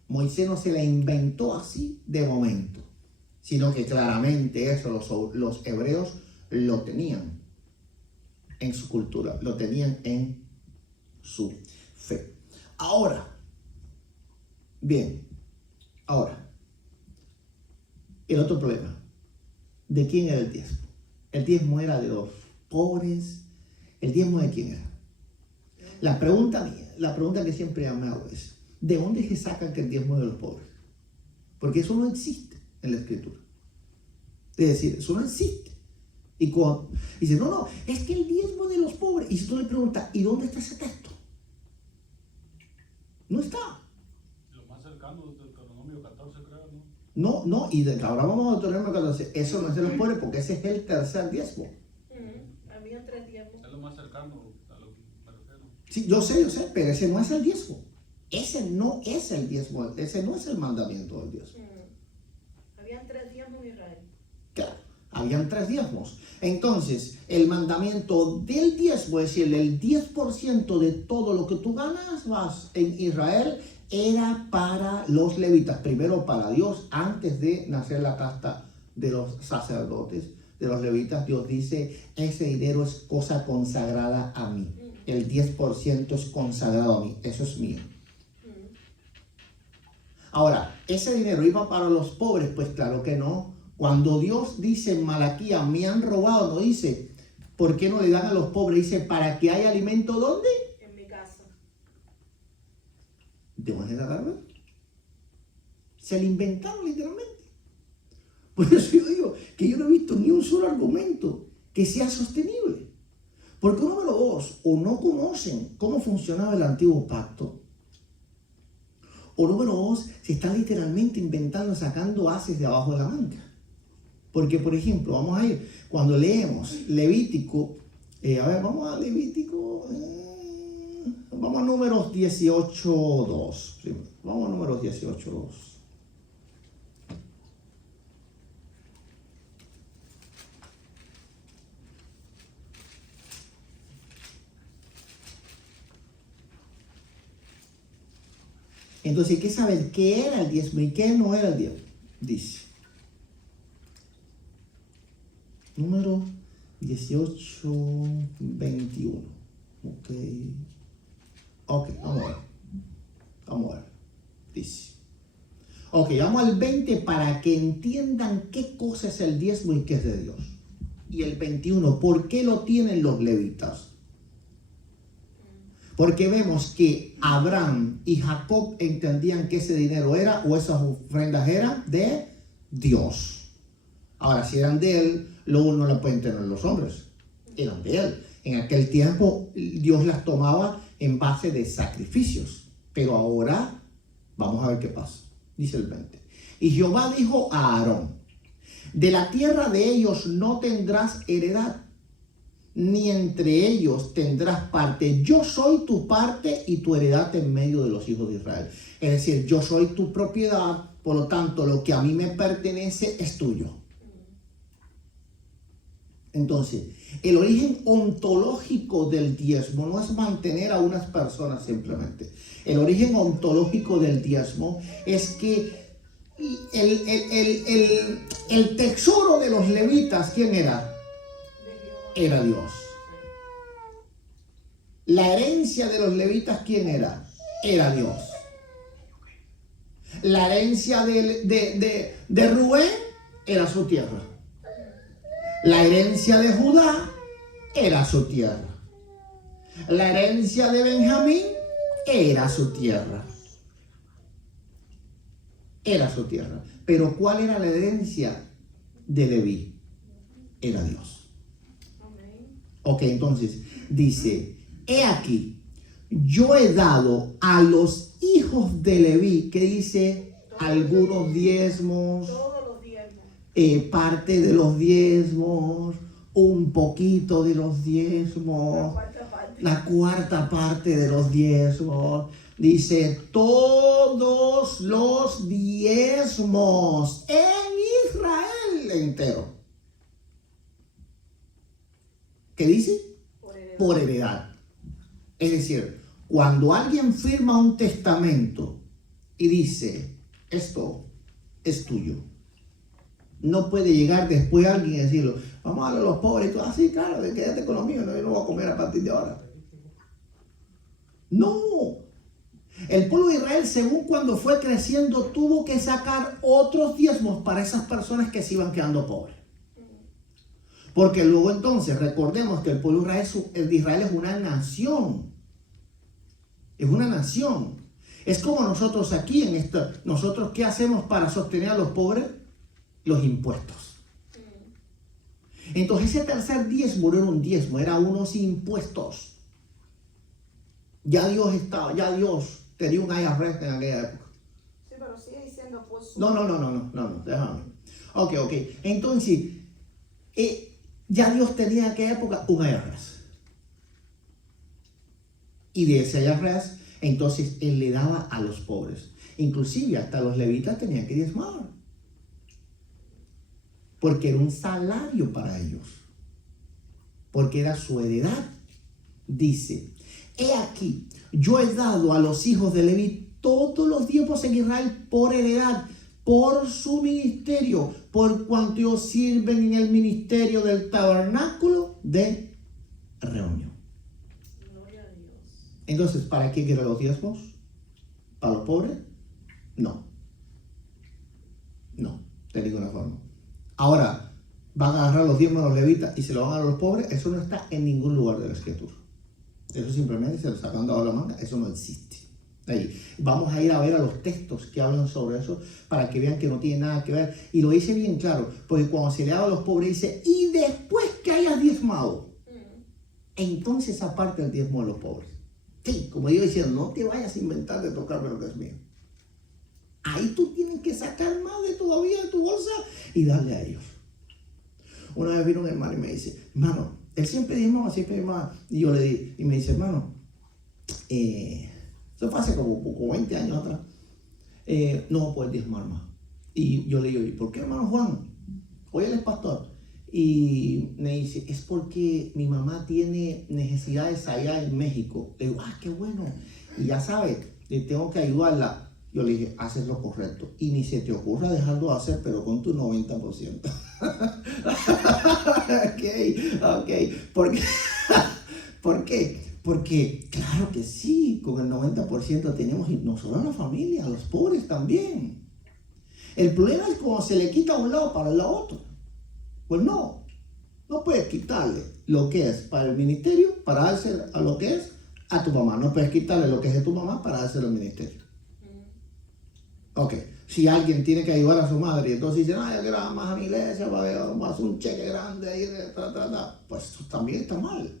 Moisés no se la inventó así de momento, sino que claramente eso los hebreos lo tenían en su cultura, lo tenían en su fe. Ahora, bien, el otro problema. ¿De quién era el diezmo? El diezmo era de los pobres. ¿El diezmo de quién era? La pregunta que siempre me hago es, ¿de dónde se sacan que el diezmo es de los pobres? Porque eso no existe en la Escritura. Es decir, eso no existe. Y cuando dice, no, es que el diezmo es de los pobres. Y si tú le preguntas, ¿y dónde está ese texto? No está. Lo más cercano es Deuteronomio 14, creo, ¿no? No, y ahora vamos a Deuteronomio 14. Eso no es de los pobres porque ese es el tercer diezmo. Había 3 diezmos. Es lo más cercano a lo que me refiero. Sí, yo sé, pero ese no es el diezmo. Ese no es el diezmo, ese no es el mandamiento del diezmo. Habían 3 diezmos en Israel. Claro, habían 3 diezmos. Entonces, el mandamiento del diezmo, es decir, el 10% de todo lo que tú ganas vas en Israel, era para los levitas, primero para Dios, antes de nacer la casta de los sacerdotes, de los levitas. Dios dice, ese dinero es cosa consagrada a mí. El 10% es consagrado a mí, eso es mío. Ahora, ¿ese dinero iba para los pobres? Pues claro que no. Cuando Dios dice en Malaquías, me han robado, no dice, ¿por qué no le dan a los pobres? Dice, ¿para que haya alimento dónde? En mi casa. ¿De dónde la agarran? Se lo inventaron literalmente. Por eso yo digo que yo no he visto ni un solo argumento que sea sostenible. Porque número 2, o no conocen cómo funcionaba el antiguo pacto, o número 2, se están literalmente inventando, sacando haces de abajo de la manga. Porque, por ejemplo, vamos a ir, cuando leemos Levítico, vamos a Levítico, vamos a Números 18:2. Sí, vamos a Números 18:2. Entonces hay que saber qué era el diezmo y qué no era el diezmo. Dice, número 18:21. Ok, vamos a ver. Dice, ok, vamos al 20 para que entiendan qué cosa es el diezmo y qué es de Dios. Y el 21, ¿por qué lo tienen los levitas? Porque vemos que Abraham y Jacob entendían que ese dinero era, o esas ofrendas eran de Dios. Ahora, si eran de él, luego no las pueden tener los hombres. Eran de él. En aquel tiempo, Dios las tomaba en base de sacrificios. Pero ahora, vamos a ver qué pasa. Dice el 20. Y Jehová dijo a Aarón, de la tierra de ellos no tendrás heredad, ni entre ellos tendrás parte. Yo soy tu parte y tu heredad en medio de los hijos de Israel. Es decir, yo soy tu propiedad, por lo tanto, lo que a mí me pertenece es tuyo. Entonces, el origen ontológico del diezmo no es mantener a unas personas simplemente. El origen ontológico del diezmo es que el tesoro de los levitas, ¿quién era? Era Dios. La herencia de los levitas, ¿quién era? Era Dios. La herencia de Rubén era su tierra. La herencia de Judá era su tierra. La herencia de Benjamín era su tierra. Era su tierra. Pero ¿cuál era la herencia de Leví? Era Dios. Ok, entonces dice, he aquí, yo he dado a los hijos de Leví, que dice algunos diezmos, Todos los diezmos. parte de los diezmos, un poquito de los diezmos, la cuarta parte de los diezmos. Dice, todos los diezmos en Israel entero. ¿Qué dice? Por heredad. Es decir, cuando alguien firma un testamento y dice, esto es tuyo, no puede llegar después alguien y decirlo, vamos a darle a los pobres y todo así, claro, quédate con lo mío, no, yo no voy a comer a partir de ahora. No. El pueblo de Israel, según cuando fue creciendo, tuvo que sacar otros diezmos para esas personas que se iban quedando pobres. Porque luego entonces, recordemos que el pueblo de Israel es una nación. Es una nación. Es como nosotros aquí en esto. ¿Nosotros qué hacemos para sostener a los pobres? Los impuestos. Entonces ese tercer diezmo no era un diezmo, era unos impuestos. Ya Dios tenía un IRS en aquella época. Sí, pero sigue diciendo por su... No, déjame. Ok. Entonces, ya Dios tenía en aquella época un IRS. Y de ese IRS, entonces Él le daba a los pobres. Inclusive hasta los levitas tenían que diezmar. Porque era un salario para ellos. Porque era su heredad. Dice, he aquí, yo he dado a los hijos de Leví todos los diezmos en Israel por heredad, por su ministerio, por cuanto ellos sirven en el ministerio del tabernáculo de reunión. Gloria a Dios. Entonces, ¿para qué quieren los diezmos? ¿Para los pobres? No, de ninguna forma. Ahora, van a agarrar los diezmos de los levitas y se los van a dar a los pobres. Eso no está en ningún lugar de la escritura. Eso simplemente se lo sacan de la manga. Eso no existe. Ahí. Vamos a ir a ver a los textos que hablan sobre eso para que vean que no tiene nada que ver. Y lo dice bien claro, porque cuando se le da a los pobres dice, y después que hayas diezmado, entonces aparte el diezmo de los pobres. Sí, como yo decía, no te vayas a inventar de tocarme lo que es mío. Ahí tú tienes que sacar más de todavía de tu bolsa y darle a ellos. Una vez vino un hermano y me dice, hermano, él siempre diezmaba. Y yo le di, y me dice, hermano, eso fue hace como 20 años atrás. No voy a poder diezmar más. Y yo le digo, ¿y por qué, hermano Juan? Hoy él es pastor. Y me dice, es porque mi mamá tiene necesidades allá en México. Le digo, qué bueno. Y ya sabes, tengo que ayudarla. Yo le dije, haces lo correcto. Y ni se te ocurra dejarlo de hacer, pero con tu 90%. Ok. ¿Por qué? Porque, claro que sí, con el 90% tenemos, y no solo a la familia, a los pobres también. El problema es cuando se le quita a un lado para el otro. Pues no puedes quitarle lo que es para el ministerio, para dárselo a lo que es a tu mamá. No puedes quitarle lo que es de tu mamá para dárselo al ministerio. Ok, si alguien tiene que ayudar a su madre y entonces dice, yo quiero más a mi iglesia, vamos a hacer un cheque grande ahí, pues eso también está mal.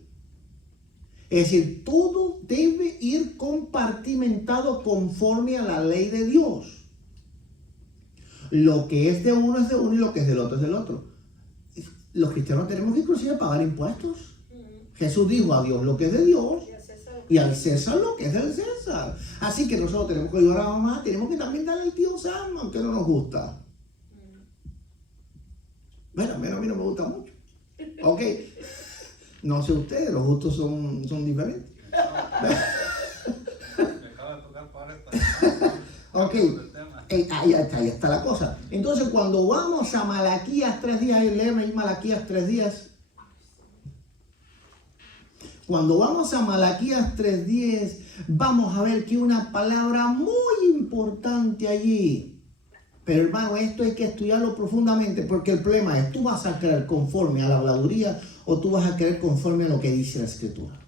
Es decir, todo debe ir compartimentado conforme a la ley de Dios. Lo que es de uno es de uno y lo que es del otro es del otro. Los cristianos tenemos que inclusive pagar impuestos. Jesús dijo a Dios lo que es de Dios Y al César y al César lo que es del César. Así que nosotros tenemos que ayudar a mamá, tenemos que también darle al tío Sam, aunque no nos gusta. Bueno, a mí no me gusta mucho. Ok. No sé ustedes, los gustos son diferentes. Me acaba de tocar para esta. Ok. Ahí está la cosa. Entonces, cuando vamos a Malaquías 3:10, y léeme ahí Malaquías 3:10. Cuando vamos a Malaquías 3:10, vamos a ver que una palabra muy importante allí. Pero hermano, esto hay que estudiarlo profundamente, porque el problema es, ¿tú vas a creer conforme a la habladuría o tú vas a creer conforme a lo que dice la Escritura?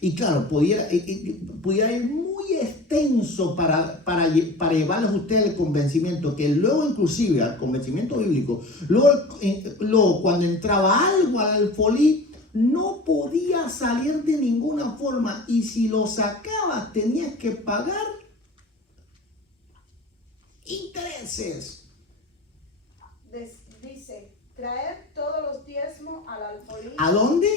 Y claro, pudiera ir muy extenso para llevarles a ustedes el convencimiento, que luego inclusive al convencimiento bíblico, luego cuando entraba algo al alfolí, no podía salir de ninguna forma, y si lo sacabas tenías que pagar intereses. dice, traer todos los diezmos al alfolí. ¿A dónde?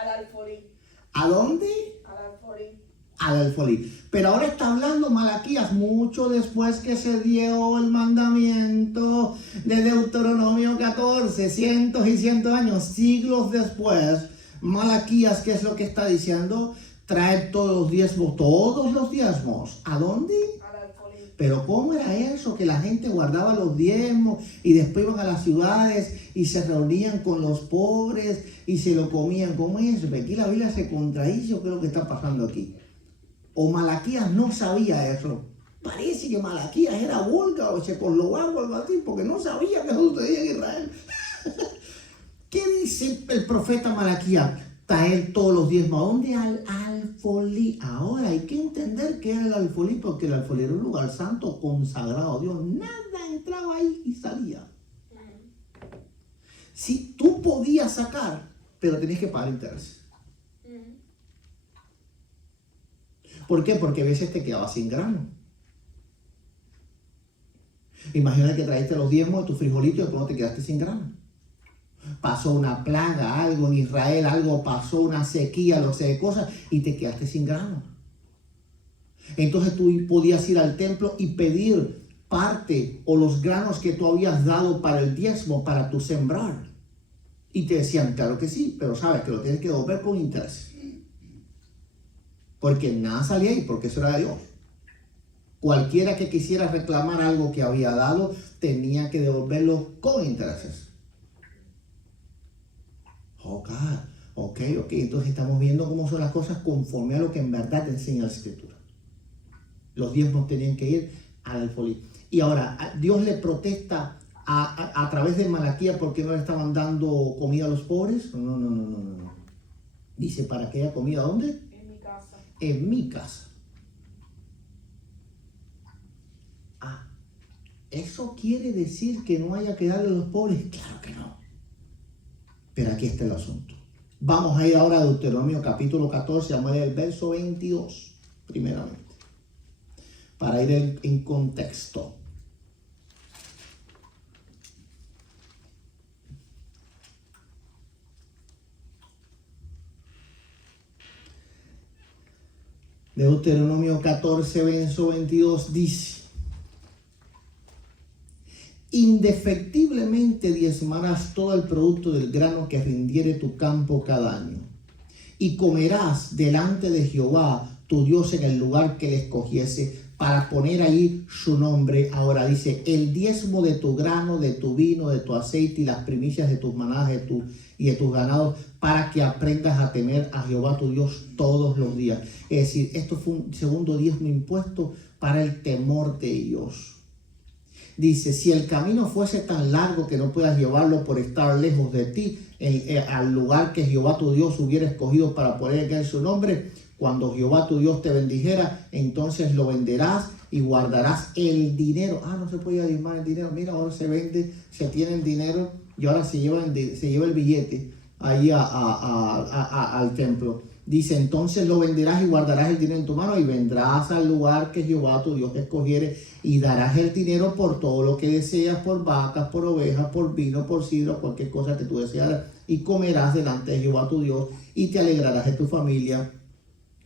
Al alfolí. ¿A dónde? Al alfolí. Al alfolí. Pero ahora está hablando Malaquías mucho después que se dio el mandamiento de Deuteronomio 14, cientos y cientos de años, siglos después. Malaquías, ¿qué es lo que está diciendo? Traer todos los diezmos. ¿A dónde? Al alfolí. Pero ¿cómo era eso? Que la gente guardaba los diezmos y después iban a las ciudades y se reunían con los pobres y se lo comían. ¿Cómo es? Aquí la Biblia se contradice, ¿o qué es lo que está pasando aquí? O Malaquías no sabía eso. Parece que Malaquías era vulgar o checoslovaco o algo así, porque no sabía que eso sucedía en Israel. ¿Qué dice el profeta Malaquías? Traer todos los diezmos. ¿A dónde? Al alfolí. Ahora hay que entender qué era el alfolí, porque el alfolí era un lugar santo consagrado a Dios. Nada entraba ahí y salía. Si tú podías sacar, pero tenías que pagar intereses. ¿Por qué? Porque a veces te quedabas sin grano. Imagina que traíste los diezmos de tu frijolito y después no te quedaste sin grano. Pasó una plaga, algo en Israel, algo pasó, una sequía, no sé de cosas, y te quedaste sin grano. Entonces tú podías ir al templo y pedir parte o los granos que tú habías dado para el diezmo, para tu sembrar. Y te decían, claro que sí, pero sabes que lo tienes que devolver con interés. Porque nada salía ahí, porque eso era de Dios. Cualquiera que quisiera reclamar algo que había dado, tenía que devolverlo con intereses. Ok. Entonces estamos viendo cómo son las cosas conforme a lo que en verdad te enseña la Escritura. Los diezmos tenían que ir al alfolí. Y ahora, Dios le protesta a través de Malaquías porque no le estaban dando comida a los pobres. No. Dice, ¿para que haya comida? ¿Dónde? En mi casa. En mi casa. ¿Eso quiere decir que no haya que darle a los pobres? Claro que no. Pero aquí está el asunto. Vamos a ir ahora a Deuteronomio capítulo 14, vamos a leer el verso 22, primeramente, para ir en contexto. Deuteronomio 14, verso 22 dice: indefectiblemente diezmarás todo el producto del grano que rindiere tu campo cada año, y comerás delante de Jehová tu Dios en el lugar que le escogiese para poner allí su nombre. Ahora dice, el diezmo de tu grano, de tu vino, de tu aceite y las primicias de tus manadas y de tus ganados, para que aprendas a temer a Jehová tu Dios todos los días. Es decir, esto fue un segundo diezmo impuesto para el temor de Dios. Dice, si el camino fuese tan largo que no puedas llevarlo por estar lejos de ti, al lugar que Jehová tu Dios hubiera escogido para poner en su nombre, cuando Jehová tu Dios te bendijera, entonces lo venderás y guardarás el dinero. No se puede diezmar el dinero. Mira, ahora se vende, se tiene el dinero y ahora se lleva el billete ahí al templo. Dice, entonces lo venderás y guardarás el dinero en tu mano y vendrás al lugar que Jehová tu Dios escogiere y darás el dinero por todo lo que deseas, por vacas, por ovejas, por vino, por sidro, cualquier cosa que tú deseas, y comerás delante de Jehová tu Dios y te alegrarás de tu familia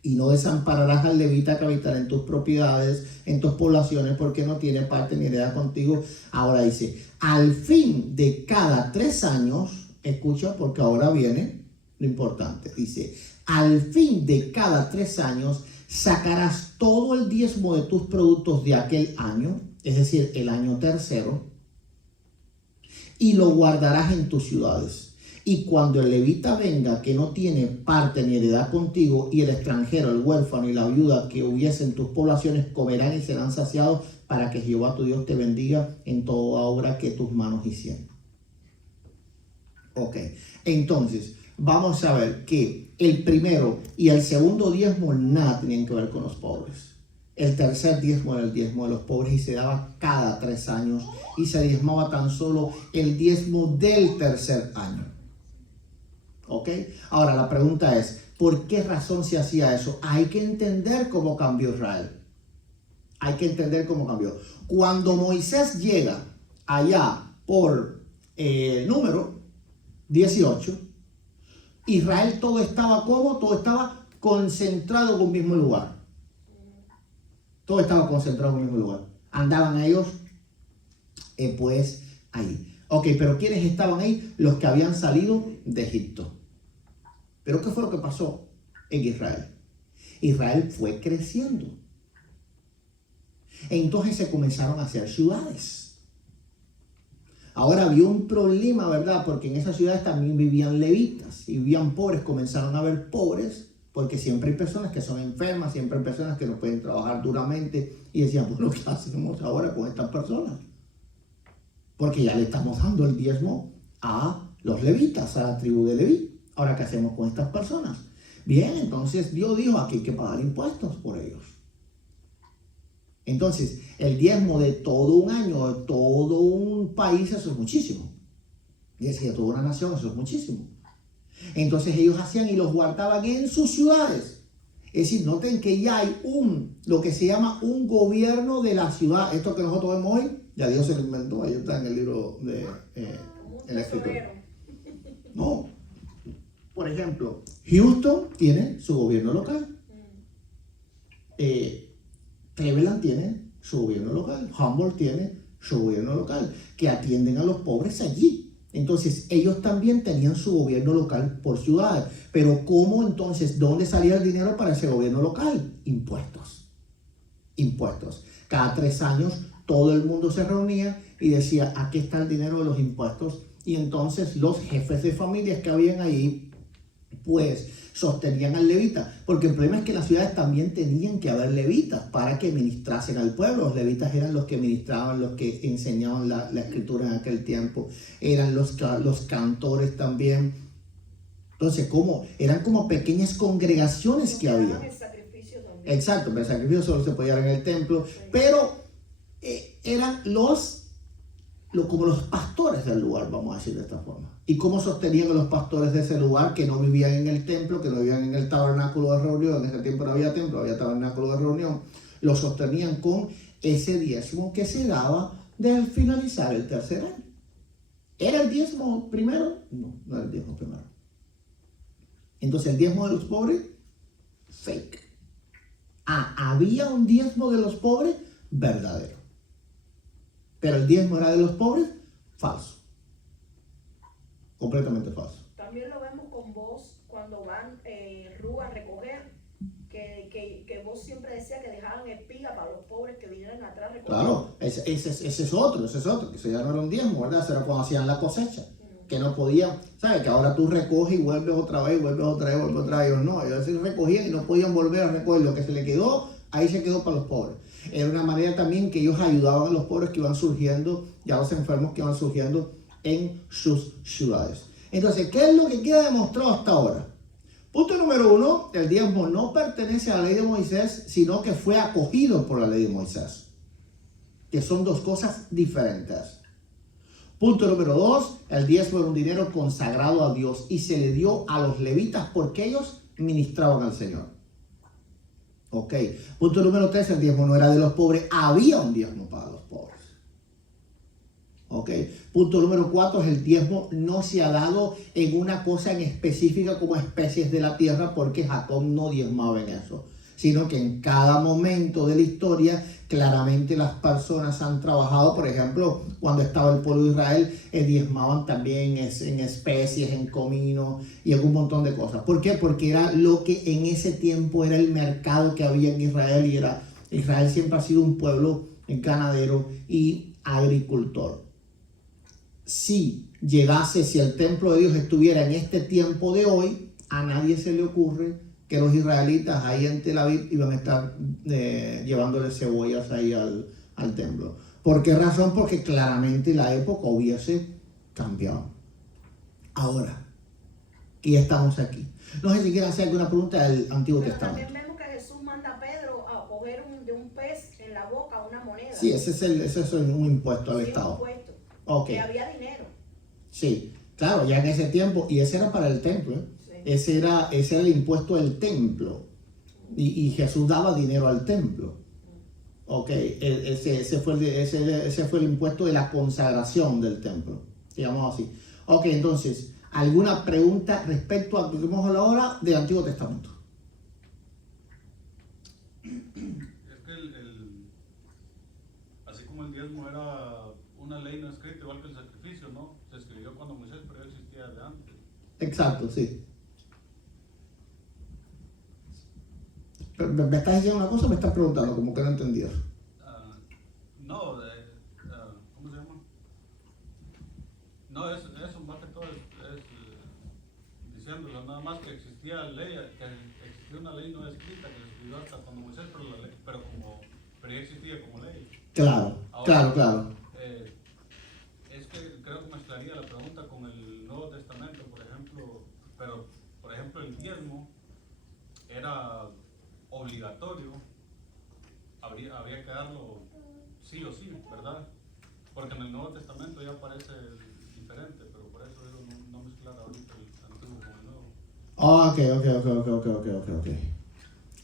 y no desampararás al levita que habitará en tus propiedades, en tus poblaciones, porque no tiene parte ni heredad contigo. Ahora dice, al fin de cada 3 años, escucha porque ahora viene lo importante, dice, al fin de cada 3 años sacarás todo el diezmo de tus productos de aquel año, es decir, el año tercero, y lo guardarás en tus ciudades. Y cuando el levita venga que no tiene parte ni heredad contigo, y el extranjero, el huérfano y la viuda que hubiese en tus poblaciones comerán y serán saciados, para que Jehová tu Dios te bendiga en toda obra que tus manos hicieron. Ok, entonces vamos a ver que el primero y el segundo diezmo nada tenían que ver con los pobres. El tercer diezmo era el diezmo de los pobres y se daba cada 3 años y se diezmaba tan solo el diezmo del tercer año. ¿Ok? Ahora la pregunta es, ¿por qué razón se hacía eso? Hay que entender cómo cambió Israel. Hay que entender cómo cambió. Cuando Moisés llega allá por número 18, Israel todo estaba como, todo estaba concentrado en un mismo lugar. Todo estaba concentrado en un mismo lugar. Andaban ellos, pues, ahí. Ok, pero ¿quiénes estaban ahí? Los que habían salido de Egipto. Pero ¿qué fue lo que pasó en Israel? Israel fue creciendo. Entonces se comenzaron a hacer ciudades. Ahora había un problema, ¿verdad? Porque en esas ciudades también vivían levitas y vivían pobres. Comenzaron a haber pobres porque siempre hay personas que son enfermas, siempre hay personas que no pueden trabajar duramente. Y decían, bueno, ¿qué hacemos ahora con estas personas? Porque ya le estamos dando el diezmo a los levitas, a la tribu de Leví. Ahora, ¿qué hacemos con estas personas? Bien, entonces Dios dijo, aquí hay que pagar impuestos por ellos. Entonces, el diezmo de todo un año, de todo un país, eso es muchísimo. Y decía, toda una nación, eso es muchísimo. Entonces ellos hacían y los guardaban en sus ciudades. Es decir, noten que ya hay lo que se llama un gobierno de la ciudad. Esto que nosotros vemos hoy, ya Dios se lo inventó, ahí está en el libro de el escritor. No. Por ejemplo, Houston tiene su gobierno local. Cleveland tiene su gobierno local, Humboldt tiene su gobierno local, que atienden a los pobres allí. Entonces, ellos también tenían su gobierno local por ciudades. Pero ¿cómo entonces? ¿Dónde salía el dinero para ese gobierno local? Impuestos. Impuestos. Cada 3 años todo el mundo se reunía y decía, aquí está el dinero de los impuestos. Y entonces los jefes de familias que habían ahí, pues sostenían al levita, porque el problema es que las ciudades también tenían que haber levitas para que ministrasen al pueblo. Los levitas eran los que ministraban, los que enseñaban la escritura en aquel tiempo, eran los cantores también. Entonces, eran como pequeñas congregaciones que había. Exacto, pero el sacrificio solo se podía dar en el templo, pero eran como los pastores del lugar, vamos a decir de esta forma. ¿Y cómo sostenían a los pastores de ese lugar que no vivían en el templo, que no vivían en el tabernáculo de reunión? En ese tiempo no había templo, había tabernáculo de reunión. Lo sostenían con ese diezmo que se daba de finalizar el tercer año. ¿Era el diezmo primero? No, no era el diezmo primero. Entonces, el diezmo de los pobres, fake. Había un diezmo de los pobres verdadero. Pero el diezmo era de los pobres, falso. Completamente falso. También lo vemos con vos cuando van Ru a recoger, que vos siempre decías que dejaban espiga para los pobres que vinieran atrás a recoger. Claro, ese es otro, que eso ya no era un diezmo, ¿verdad? Eso era cuando hacían la cosecha, que no podían, ¿sabes? Que ahora tú recoges y vuelves otra vez. Ellos no, ellos sí recogían y no podían volver a recoger. Lo que se le quedó, ahí se quedó para los pobres. Era una manera también que ellos ayudaban a los pobres que iban surgiendo, y a los enfermos que iban surgiendo en sus ciudades. Entonces, ¿qué es lo que queda demostrado hasta ahora? Punto número 1, el diezmo no pertenece a la ley de Moisés, sino que fue acogido por la ley de Moisés, que son dos cosas diferentes. Punto número 2, el diezmo era un dinero consagrado a Dios y se le dio a los levitas porque ellos ministraban al Señor. Ok. Punto número 3, el diezmo no era de los pobres, había un diezmo para los pobres. Ok. Punto número 4, el diezmo no se ha dado en una cosa en específica como especies de la tierra, porque Jacob no diezmaba en eso, sino que en cada momento de la historia claramente las personas han trabajado. Por ejemplo, cuando estaba el pueblo de Israel, diezmaban también en especies, en comino y en un montón de cosas. ¿Por qué? Porque era lo que en ese tiempo era el mercado que había en Israel, y Israel siempre ha sido un pueblo ganadero y agricultor. Si el templo de Dios estuviera en este tiempo de hoy, a nadie se le ocurre que los israelitas ahí en Tel Aviv iban a estar llevándole cebollas ahí al templo. ¿Por qué razón? Porque claramente la época hubiese cambiado. Ahora, que ya estamos aquí. No sé si quieren hacer alguna pregunta del Antiguo Pero Testamento. también vemos que Jesús manda a Pedro a coger de un pez en la boca una moneda. Sí, ese es un impuesto al Sí, Estado. un impuesto. Ok. Que había dinero. Sí, claro, ya en ese tiempo, y ese era para el templo, ¿eh? Sí. Ese era el impuesto del templo. Y Jesús daba dinero al templo. Ok, ese fue el impuesto de la consagración del templo, digamos así. Ok, entonces, ¿alguna pregunta respecto a lo que hemos hablado ahora del Antiguo Testamento? Es que así como el diezmo era una ley no escrita, igual que el sacrificio, ¿no? Se escribió cuando Moisés, pero ya existía de antes. Exacto, sí. ¿Me estás diciendo una cosa o me estás preguntando? Como que no entendí. No, ¿cómo se llama? No, eso más que todo es diciéndolo, nada más que existía una ley no escrita que se escribió hasta cuando Moisés, pero ya existía como ley. Claro, Ahora, claro. Es que creo que mezclaría la pregunta con el Nuevo Testamento, por ejemplo, pero por ejemplo el diezmo era obligatorio, habría que darlo sí o sí, ¿verdad? Porque en el Nuevo Testamento ya parece diferente, pero por eso digo, no mezclar ahorita el antiguo con el nuevo.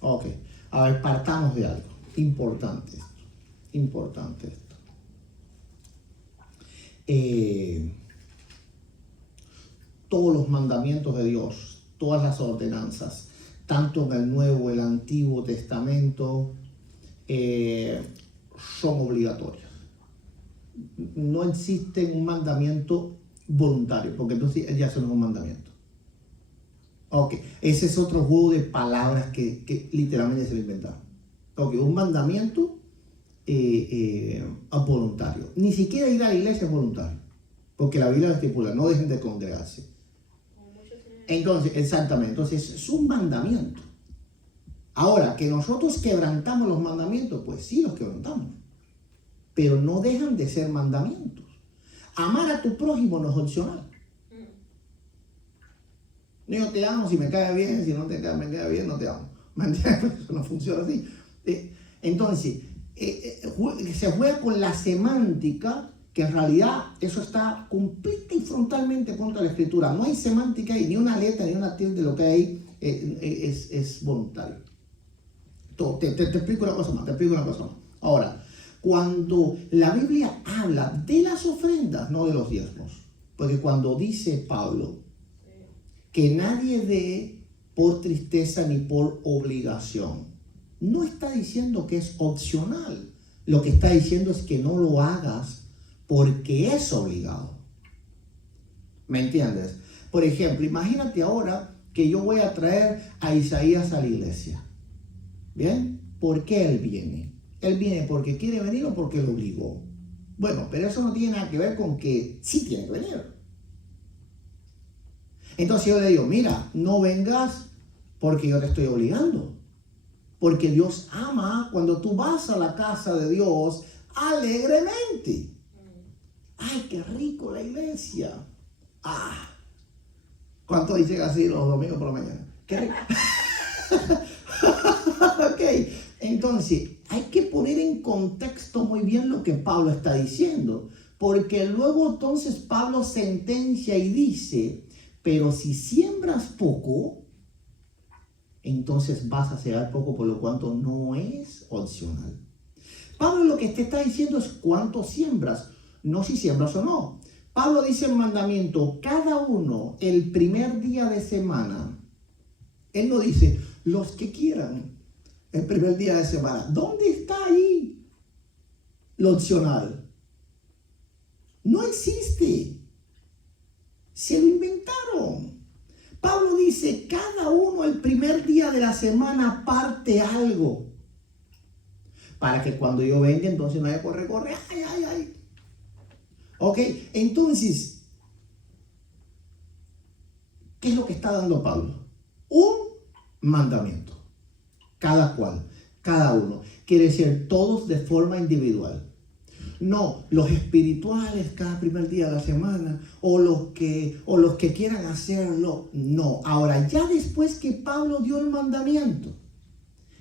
Ok. A ver, partamos de algo. Importante esto. Todos los mandamientos de Dios, todas las ordenanzas, tanto en el Nuevo y el Antiguo Testamento, son obligatorios. No existe un mandamiento voluntario, porque entonces ya son un mandamiento. Ok, ese es otro juego de palabras que literalmente se lo inventaron. Ok, un mandamiento voluntario. Ni siquiera ir a la iglesia es voluntario, porque la Biblia estipula, no dejen de congregarse. Entonces, exactamente, entonces es un mandamiento. Ahora, que nosotros quebrantamos los mandamientos, pues sí los quebrantamos, pero no dejan de ser mandamientos. Amar a tu prójimo no es opcional. Yo te amo si me cae bien, si no me cae bien, no te amo. ¿Me entiendes? Eso no funciona así. Entonces, se juega con la semántica, que en realidad eso está completa y frontalmente contra la Escritura. No hay semántica y ni una letra ni una tilde, lo que hay es voluntario. Te explico una cosa más, Ahora, cuando la Biblia habla de las ofrendas, no de los diezmos, porque cuando dice Pablo que nadie dé por tristeza ni por obligación, no está diciendo que es opcional. Lo que está diciendo es que no lo hagas porque es obligado. ¿Me entiendes? Por ejemplo, imagínate ahora que yo voy a traer a Isaías a la iglesia. ¿Bien? ¿Por qué él viene? Él viene porque quiere venir o porque lo obligó. Bueno, pero eso no tiene nada que ver con que sí tiene que venir. Entonces yo le digo, mira, no vengas porque yo te estoy obligando. Porque Dios ama cuando tú vas a la casa de Dios alegremente. ¡Ay, qué rico la iglesia! ¡Ah! ¿Cuánto dicen así los domingos por la mañana? ¡Qué rico! Ok, entonces hay que poner en contexto muy bien lo que Pablo está diciendo. Porque luego entonces Pablo sentencia y dice, pero si siembras poco, entonces vas a cegar poco, por lo cuanto no es opcional. Pablo lo que te está diciendo es cuánto siembras, no si siembras o no. Pablo dice en mandamiento, cada uno el primer día de semana. Él no dice, los que quieran el primer día de semana. ¿Dónde está ahí lo opcional? No existe. Se lo inventaron. Pablo dice, cada uno el primer día de la semana parte algo. Para que cuando yo venga, entonces no haya corre. Ay. Ok, entonces, ¿qué es lo que está dando Pablo? Un mandamiento. Cada cual, cada uno. Quiere decir, todos de forma individual. No, los espirituales cada primer día de la semana, o los que quieran hacerlo, no. Ahora, ya después que Pablo dio el mandamiento,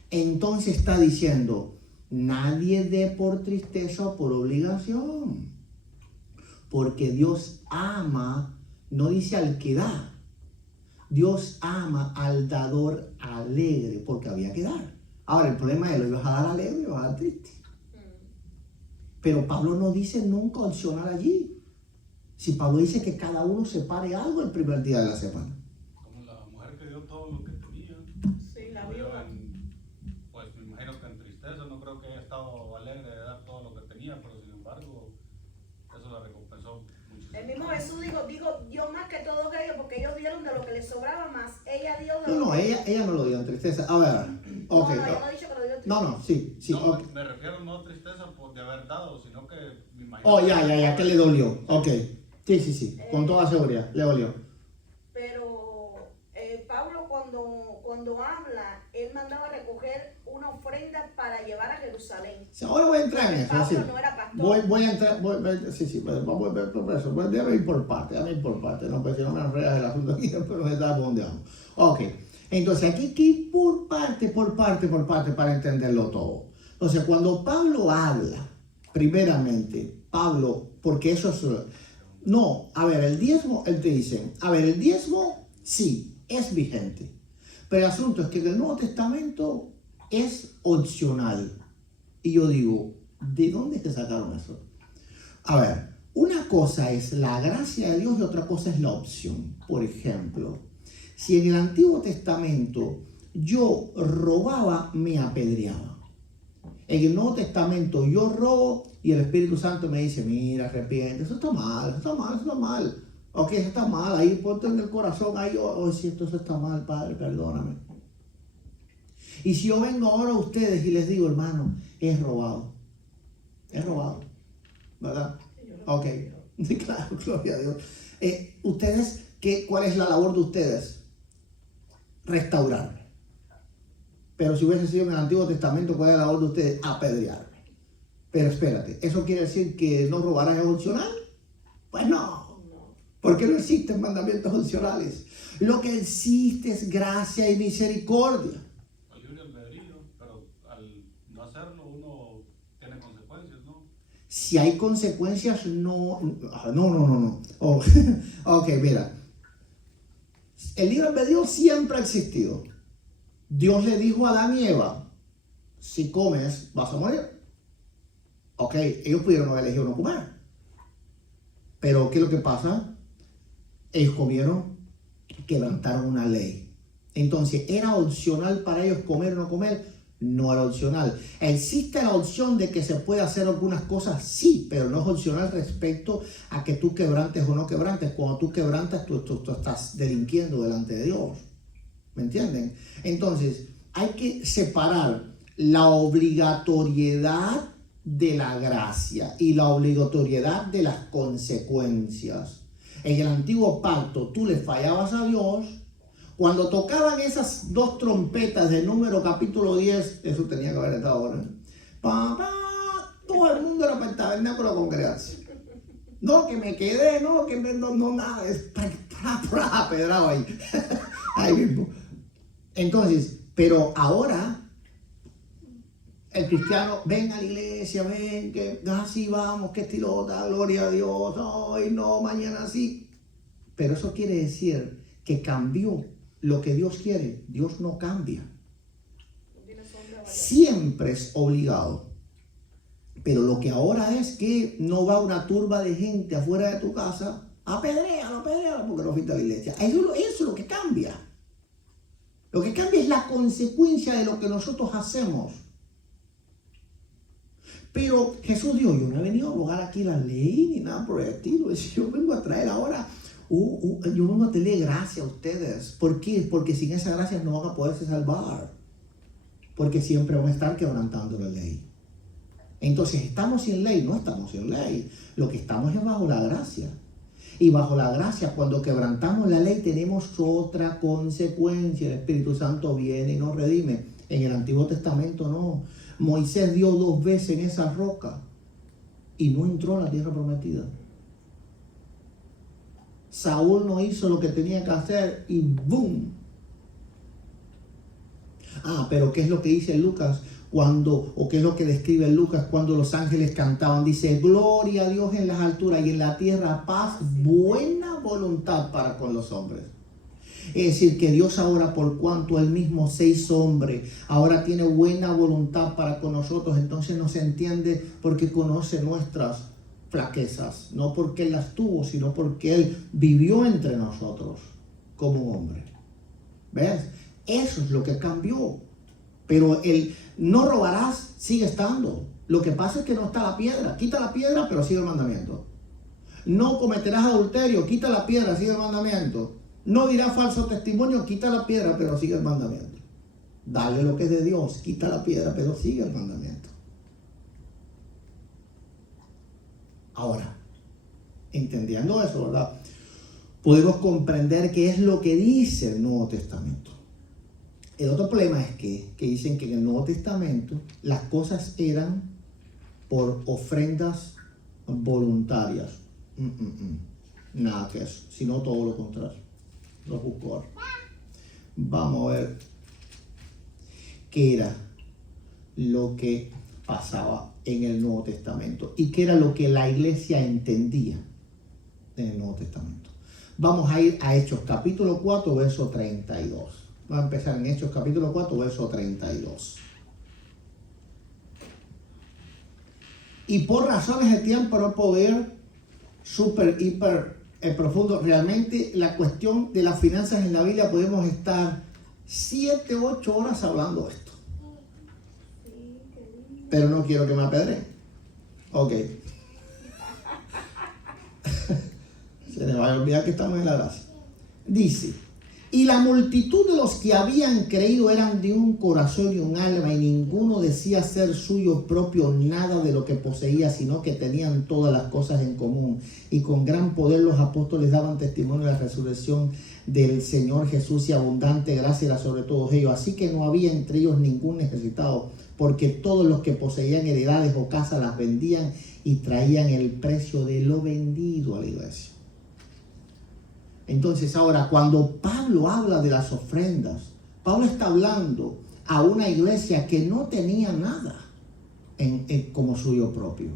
entonces está diciendo, nadie dé por tristeza o por obligación. Porque Dios ama, no dice al que da. Dios ama al dador alegre, porque había que dar. Ahora, el problema es, ¿lo ibas a dar alegre o lo ibas a dar triste? Pero Pablo no dice nunca opcional allí. Si Pablo dice que cada uno separe algo el primer día de la semana. Como la mujer que dio todo lo que tenía. Sí, la viuda. Pues me imagino que en tristeza, no creo que haya estado alegre de dar todo lo que tenía, pero sin embargo, eso la recompensó muchísimo. El mismo Jesús dijo, dio más que todos ellos, porque ellos dieron de lo que les sobraba más. Ella dio de No, ella no lo dio en tristeza. A ver, ok. No, ella no ha dicho que lo dio en No, sí. No, Okay. me refiero no a tristeza por de haber dado, sino que me imagino. Oh, ya, que le dolió. Ok. Sí. Con toda seguridad, le dolió. Pero Pablo cuando habla, él mandaba recoger una ofrenda para llevar a Jerusalén. Sí, ahora voy a entrar en eso. Pablo Sí. no era pastor. Voy a entrar. Vamos a ver por eso. Déjame ir por parte. No, pues si no me enredas el asunto aquí, pero me da por donde vamos. Ok. Entonces aquí hay que ir por parte para entenderlo todo. Entonces cuando Pablo habla, primeramente, porque eso es... No, a ver, el diezmo, él te dice, el diezmo sí, es vigente. Pero el asunto es que en el Nuevo Testamento es opcional. Y yo digo, ¿de dónde es que sacaron eso? A ver, una cosa es la gracia de Dios y otra cosa es la opción. Por ejemplo, si en el Antiguo Testamento yo robaba, me apedreaba. En el Nuevo Testamento yo robo y el Espíritu Santo me dice, mira, arrepiente, eso está mal. Ok, eso está mal, ahí ponte en el corazón, ahí, sí, esto está mal, Padre, perdóname. Y si yo vengo ahora a ustedes y les digo, hermano, he robado, ¿verdad? Ok, claro, gloria a Dios. Ustedes, ¿cuál es la labor de ustedes? Restaurarme. Pero si hubiese sido en el Antiguo Testamento, ¿cuál es la labor de ustedes? Apedrearme. Pero espérate, ¿eso quiere decir que no robarás es opcional? Pues no, porque no existen mandamientos opcionales. Lo que existe es gracia y misericordia. Hay libre albedrío, pero al no hacerlo uno tiene consecuencias, ¿no? Si hay consecuencias, no. Oh, ok, mira. El libre albedrío siempre ha existido. Dios le dijo a Adán y Eva, si comes, vas a morir. Ok, ellos pudieron haber elegido no comer. Pero, ¿qué es lo que pasa? Ellos comieron, quebrantaron una ley. Entonces, ¿era opcional para ellos comer o no comer? No era opcional. ¿Existe la opción de que se puede hacer algunas cosas? Sí, pero no es opcional respecto a que tú quebrantes o no quebrantes. Cuando tú quebrantas, tú estás delinquiendo delante de Dios. ¿Me entienden? Entonces, hay que separar la obligatoriedad de la gracia y la obligatoriedad de las consecuencias. En el antiguo pacto, tú le fallabas a Dios. Cuando tocaban esas dos trompetas de Número capítulo 10, eso tenía que haber estado ahora. Todo el mundo era para el tabernáculo a congregarse. No, que me quedé, no, nada, es pedrado ahí. Ahí mismo. Entonces, pero ahora, el cristiano, ven a la iglesia, ven, que así vamos, que estilota, gloria a Dios, hoy no, mañana sí. Pero eso quiere decir que cambió lo que Dios quiere, Dios no cambia. No tiene sombra de variación. Siempre es obligado. Pero lo que ahora es que no va una turba de gente afuera de tu casa, apedréalo porque no fuiste a la iglesia. Eso es lo que cambia. Lo que cambia es la consecuencia de lo que nosotros hacemos. Pero Jesús dijo, yo no he venido a abogar aquí la ley ni nada por el estilo. Yo vengo a traer ahora, yo vengo a tener gracia a ustedes. ¿Por qué? Porque sin esa gracia no van a poderse salvar. Porque siempre van a estar quebrantando la ley. Entonces, ¿estamos sin ley? No estamos sin ley. Lo que estamos es bajo la gracia. Y bajo la gracia, cuando quebrantamos la ley, tenemos otra consecuencia. El Espíritu Santo viene y nos redime. En el Antiguo Testamento no. Moisés dio 2 veces en esa roca y no entró a la tierra prometida. Saúl no hizo lo que tenía que hacer y ¡boom! Pero ¿qué es lo que dice Lucas? ¿Qué es lo que describe Lucas cuando los ángeles cantaban? Dice, gloria a Dios en las alturas y en la tierra paz, buena voluntad para con los hombres. Es decir, que Dios ahora, por cuanto Él mismo se hizo hombre, ahora tiene buena voluntad para con nosotros. Entonces nos entiende porque conoce nuestras flaquezas. No porque Él las tuvo, sino porque Él vivió entre nosotros como hombre. ¿Ves? Eso es lo que cambió. Pero el no robarás sigue estando. Lo que pasa es que no está la piedra. Quita la piedra, pero sigue el mandamiento. No cometerás adulterio. Quita la piedra, sigue el mandamiento. No dirás falso testimonio. Quita la piedra, pero sigue el mandamiento. Dale lo que es de Dios. Quita la piedra, pero sigue el mandamiento. Ahora, entendiendo eso, ¿verdad? Podemos comprender qué es lo que dice el Nuevo Testamento. El otro problema es que dicen que en el Nuevo Testamento las cosas eran por ofrendas voluntarias. Nada que eso, sino todo lo contrario. Lo busco ahora. Vamos a ver qué era lo que pasaba en el Nuevo Testamento y qué era lo que la iglesia entendía en el Nuevo Testamento. Vamos a ir a Hechos capítulo 4, verso 32. Vamos a empezar en Hechos capítulo 4, verso 32. Y por razones de tiempo no poder hiper profundo, realmente la cuestión de las finanzas en la Biblia podemos estar 7, 8 horas hablando de esto. Pero no quiero que me apedreen. Ok. Se me va a olvidar que estamos en la gracia. Dice, y la multitud de los que habían creído eran de un corazón y un alma, y ninguno decía ser suyo propio nada de lo que poseía, sino que tenían todas las cosas en común. Y con gran poder los apóstoles daban testimonio de la resurrección del Señor Jesús, y abundante gracia era sobre todos ellos. Así que no había entre ellos ningún necesitado, porque todos los que poseían heredades o casas las vendían y traían el precio de lo vendido a la iglesia. Entonces ahora, cuando Pablo habla de las ofrendas, Pablo está hablando a una iglesia que no tenía nada como suyo propio.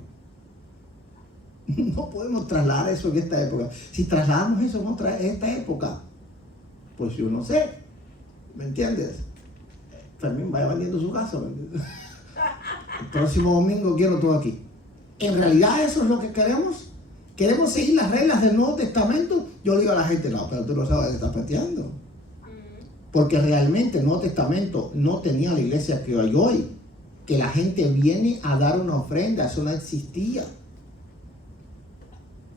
No podemos trasladar eso en esta época. Si trasladamos eso en esta época, pues yo no sé, ¿me entiendes? Fermín vaya vendiendo su casa, ¿me entiendes? El próximo domingo quiero todo aquí. En realidad eso es lo que queremos. ¿Queremos seguir las reglas del Nuevo Testamento? Yo le digo a la gente, no, pero tú no sabes que estás planteando. Porque realmente el Nuevo Testamento no tenía la iglesia que hay hoy. Que la gente viene a dar una ofrenda, eso no existía.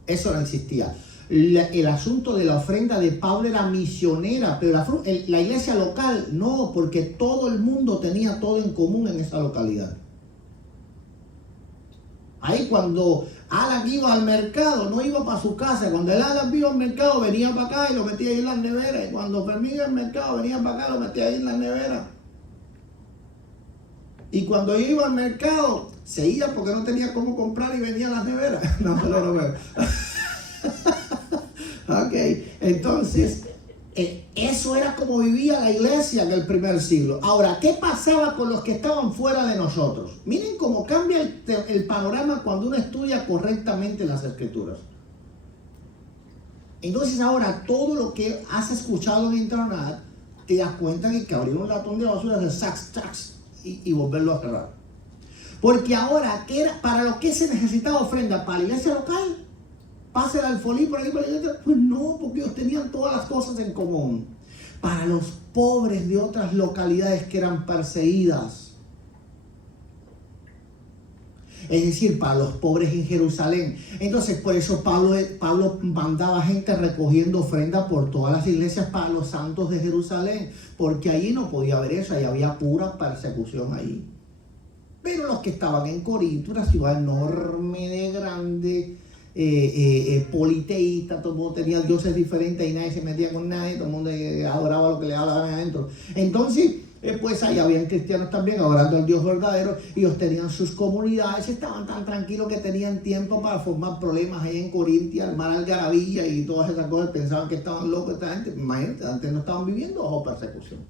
Eso no existía. El asunto de la ofrenda de Pablo era misionera, pero la iglesia local no, porque todo el mundo tenía todo en común en esa localidad. Ahí cuando Alan iba al mercado, no iba para su casa. Cuando el Alan iba al mercado, venía para acá y lo metía ahí en las neveras. Y cuando Fermín iba al mercado, venía para acá y lo metía ahí en las neveras. Y cuando iba al mercado, se iba porque no tenía cómo comprar y vendía las neveras. No, no veo. Ok, entonces, eso era como vivía la iglesia en el primer siglo. Ahora, ¿qué pasaba con los que estaban fuera de nosotros? Miren cómo cambia el panorama cuando uno estudia correctamente las Escrituras. Entonces ahora, todo lo que has escuchado en internet, te das cuenta que abrir un latón de basura es sax, y volverlo a cerrar. Porque ahora, ¿para lo que se necesitaba ofrenda? ¿Para la iglesia local? ¿Pase el alfolí por ahí para la iglesia? Pues no, porque ellos tenían todas las cosas en común. Para los pobres de otras localidades que eran perseguidas. Es decir, para los pobres en Jerusalén. Entonces, por eso Pablo mandaba gente recogiendo ofrenda por todas las iglesias para los santos de Jerusalén. Porque allí no podía haber eso, ahí había pura persecución allí. Pero los que estaban en Corinto, una ciudad enorme, de grande, politeísta, todo el mundo tenía dioses diferentes y nadie se metía con nadie, todo el mundo adoraba lo que le daba la gana adentro. Entonces, pues ahí habían cristianos también adorando al Dios verdadero, y ellos tenían sus comunidades, estaban tan tranquilos que tenían tiempo para formar problemas ahí en Corinto, armar algarabía y todas esas cosas. Pensaban que estaban locos esta gente. Imagínate, antes no estaban viviendo bajo persecución.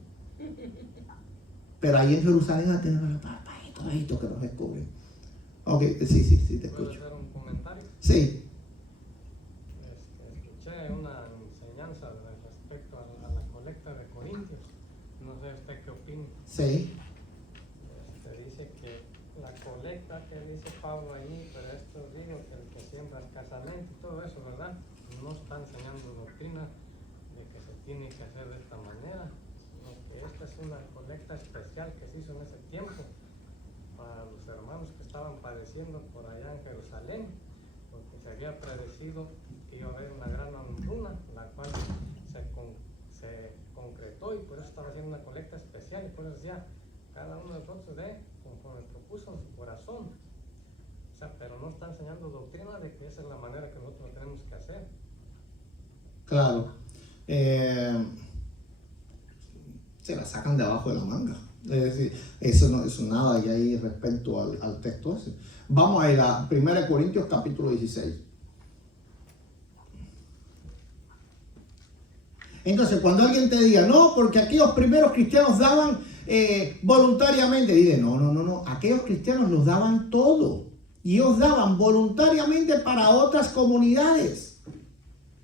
Pero ahí en Jerusalén antes no era para esto que nos descubren. Ok, sí, te escucho. ¿Puedo hacer un comentario? Sí. Escuché una enseñanza respecto a la colecta de Corintios. No sé usted qué opina. Sí. Dice que la colecta que dice Pablo ahí, pero esto digo que el que siembra escasamente y todo eso, ¿verdad? No está enseñando doctrina de que se tiene que hacer de esta manera, sino que esta es una colecta especial que se hizo en ese tiempo para los hermanos que estaban padeciendo por allá en Jerusalén, porque se había predecido que iba a haber una gran hambruna, la cual se concretó, y por eso estaba haciendo una colecta especial, y por eso decía, cada uno de nosotros conforme propuso en su corazón. O sea, pero no está enseñando doctrina de que esa es la manera que nosotros tenemos que hacer. Claro. Se la sacan de abajo de la manga. Es decir, eso no es nada que hay respecto al texto ese. Vamos a ir a 1 Corintios capítulo 16. Entonces, cuando alguien te diga, no, porque aquellos primeros cristianos daban voluntariamente, dile, no, aquellos cristianos los daban todo. Y ellos daban voluntariamente para otras comunidades.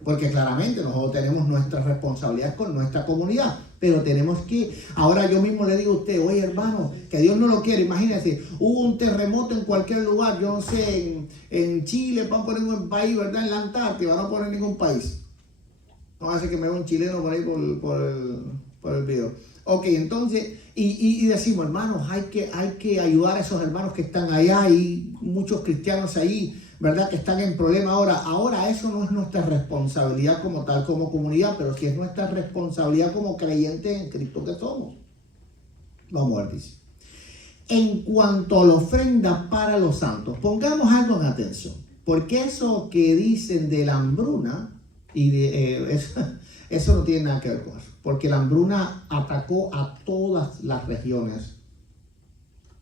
Porque claramente nosotros tenemos nuestras responsabilidades con nuestra comunidad. Pero tenemos que, ahora yo mismo le digo a usted, oye hermano, que Dios no lo quiere, imagínense, hubo un terremoto en cualquier lugar, yo no sé, en Chile, van a poner un país, ¿verdad? En la Antártida, van a poner ningún país. No va a ser que me vea un chileno por ahí por el video. Ok, entonces, y decimos, hermanos, hay que ayudar a esos hermanos que están allá, hay muchos cristianos ahí, ¿verdad? Que están en problema ahora. Ahora eso no es nuestra responsabilidad como tal, como comunidad, pero sí es nuestra responsabilidad como creyentes en Cristo que somos. Vamos a ver, dice. En cuanto a la ofrenda para los santos, pongamos algo en atención, porque eso que dicen de la hambruna, eso no tiene nada que ver con eso, porque la hambruna atacó a todas las regiones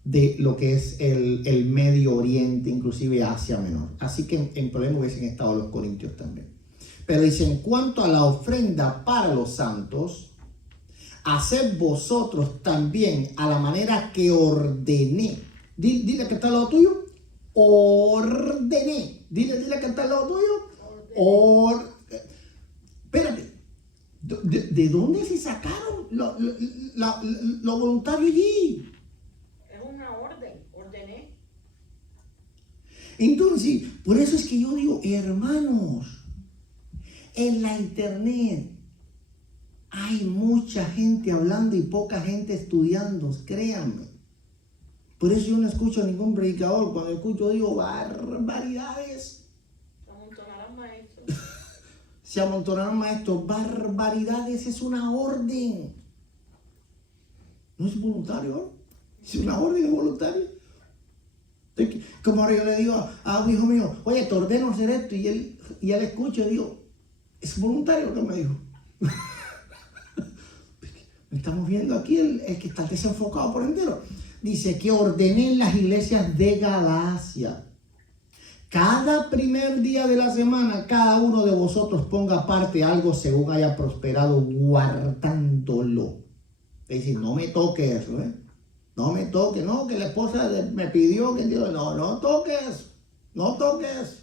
de lo que es el Medio Oriente, inclusive Asia Menor. Así que en problema hubiesen estado los corintios también. Pero dice, en cuanto a la ofrenda para los santos, haced vosotros también a la manera que ordené. Dile que está al lado tuyo. Ordené. Dile que está al lado tuyo. Espérate. ¿De dónde se sacaron lo voluntario allí? Ordené. Entonces, por eso es que yo digo, hermanos, en la internet hay mucha gente hablando y poca gente estudiando, créanme. Por eso yo no escucho a ningún predicador. Cuando escucho digo, barbaridades. Se amontonarán maestros, barbaridades, es una orden. No es voluntario, es una orden, es voluntario. Como ahora yo le digo a un hijo mío, oye, te ordeno hacer esto, y él escucha y digo, es voluntario lo que me dijo. Estamos viendo aquí el que está desenfocado por entero. Dice que ordené en las iglesias de Galacia. Cada primer día de la semana, cada uno de vosotros ponga aparte algo según haya prosperado, guardándolo. Es decir, no me toque eso, No me toque, no, que la esposa me pidió que no toques.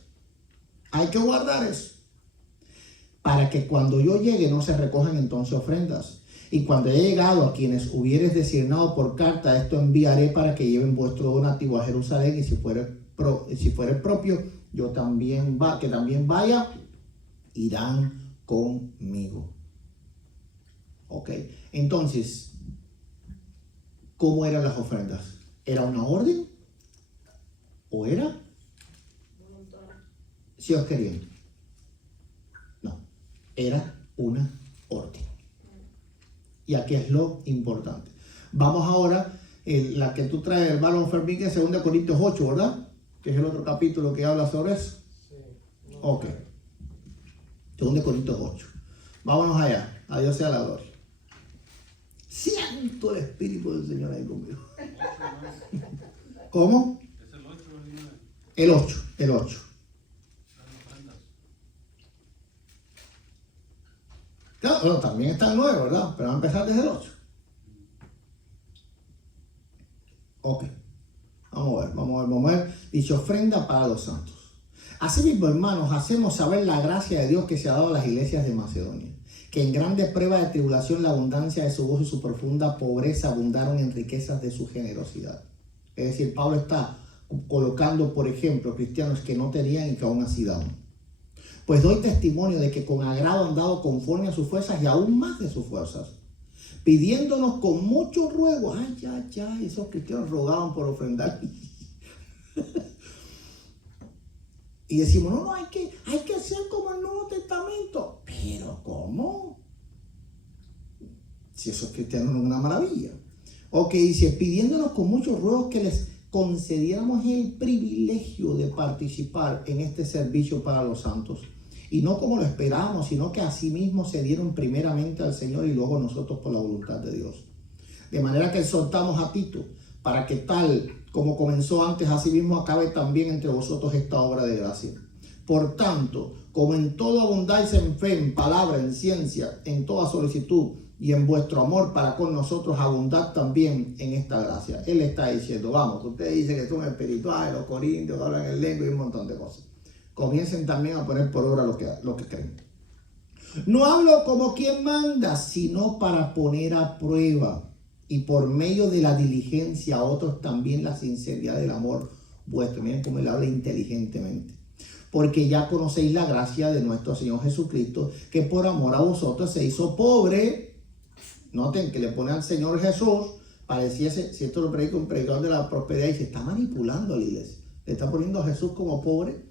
Hay que guardar eso. Para que cuando yo llegue no se recojan entonces ofrendas. Y cuando haya llegado a quienes hubieres designado por carta, esto enviaré para que lleven vuestro donativo a Jerusalén, y si fuere propio, yo también que también vaya, irán conmigo. Ok, entonces, ¿cómo eran las ofrendas? ¿Era una orden? ¿O era? Si os querían. No, era una orden. Y aquí es lo importante. Vamos ahora, la que tú traes, hermano Fermín, que es 2 Corintios 8, ¿verdad? Que es el otro capítulo que habla sobre eso. Sí. No, Ok. 2 Corintios 8. Vámonos allá. A Dios sea la gloria. Siento el Espíritu del Señor ahí conmigo. ¿Cómo? ¿Es el 8 o el 9? El 8. El 8. Las ofrendas. Claro, bueno, también está el 9, ¿verdad? Pero vamos a empezar desde el 8. Ok. Vamos a ver. Dice ofrenda para los santos. Asimismo, hermanos, hacemos saber la gracia de Dios que se ha dado a las iglesias de Macedonia, que en grandes pruebas de tribulación la abundancia de su gozo y su profunda pobreza abundaron en riquezas de su generosidad. Es decir, Pablo está colocando, por ejemplo, cristianos que no tenían y que aún así daban. Pues doy testimonio de que con agrado han dado conforme a sus fuerzas y aún más de sus fuerzas, pidiéndonos con mucho ruego. Ay, esos cristianos rogaban por ofrendar. Y decimos, no, hay que hacer como el Nuevo Testamento. Pero ¿cómo? Si esos cristianos no es una maravilla. Ok, dice, pidiéndonos con muchos ruegos que les concediéramos el privilegio de participar en este servicio para los santos. Y no como lo esperábamos, sino que asimismo se dieron primeramente al Señor y luego nosotros por la voluntad de Dios. De manera que exhortamos a Tito, para que tal como comenzó antes, asimismo acabe también entre vosotros esta obra de gracia. Por tanto, como en todo abundáis en fe, en palabra, en ciencia, en toda solicitud y en vuestro amor para con nosotros, abundad también en esta gracia. Él está diciendo, vamos, ustedes dicen que son espirituales, los corintios hablan en lengua y un montón de cosas. Comiencen también a poner por obra lo que creen. No hablo como quien manda, sino para poner a prueba y por medio de la diligencia a otros también la sinceridad del amor vuestro. Miren cómo él habla inteligentemente. Porque ya conocéis la gracia de nuestro Señor Jesucristo, que por amor a vosotros se hizo pobre. Noten que le pone al Señor Jesús, pareciese, si esto lo predica un predicador de la prosperidad, y se está manipulando a la iglesia. Le está poniendo a Jesús como pobre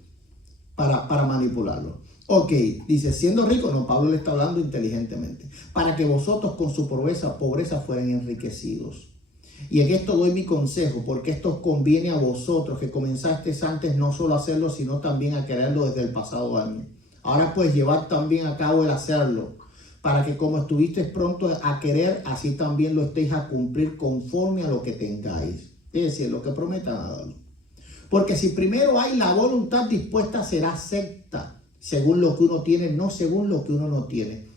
para manipularlo. Ok, dice, siendo rico, no, Pablo le está hablando inteligentemente, para que vosotros con su pobreza fueran enriquecidos. Y en esto doy mi consejo, porque esto os conviene a vosotros, que comenzasteis antes no solo a hacerlo, sino también a quererlo desde el pasado año. Ahora pues llevad también a cabo el hacerlo, para que como estuvisteis pronto a querer, así también lo estéis a cumplir conforme a lo que tengáis. Es decir, lo que prometan a darlo. Porque si primero hay la voluntad dispuesta, será acepta, según lo que uno tiene, no según lo que uno no tiene.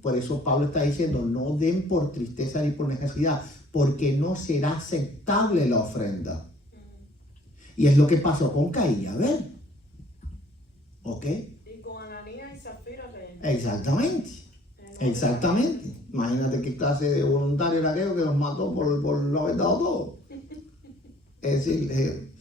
Por eso Pablo está diciendo, no den por tristeza ni por necesidad, porque no será aceptable la ofrenda. Y es lo que pasó con Caín y Abel. ¿Ok? Y con Ananías y Zafira. Exactamente. Imagínate qué clase de voluntario era aquello que los mató por no haber dado todo. Es decir,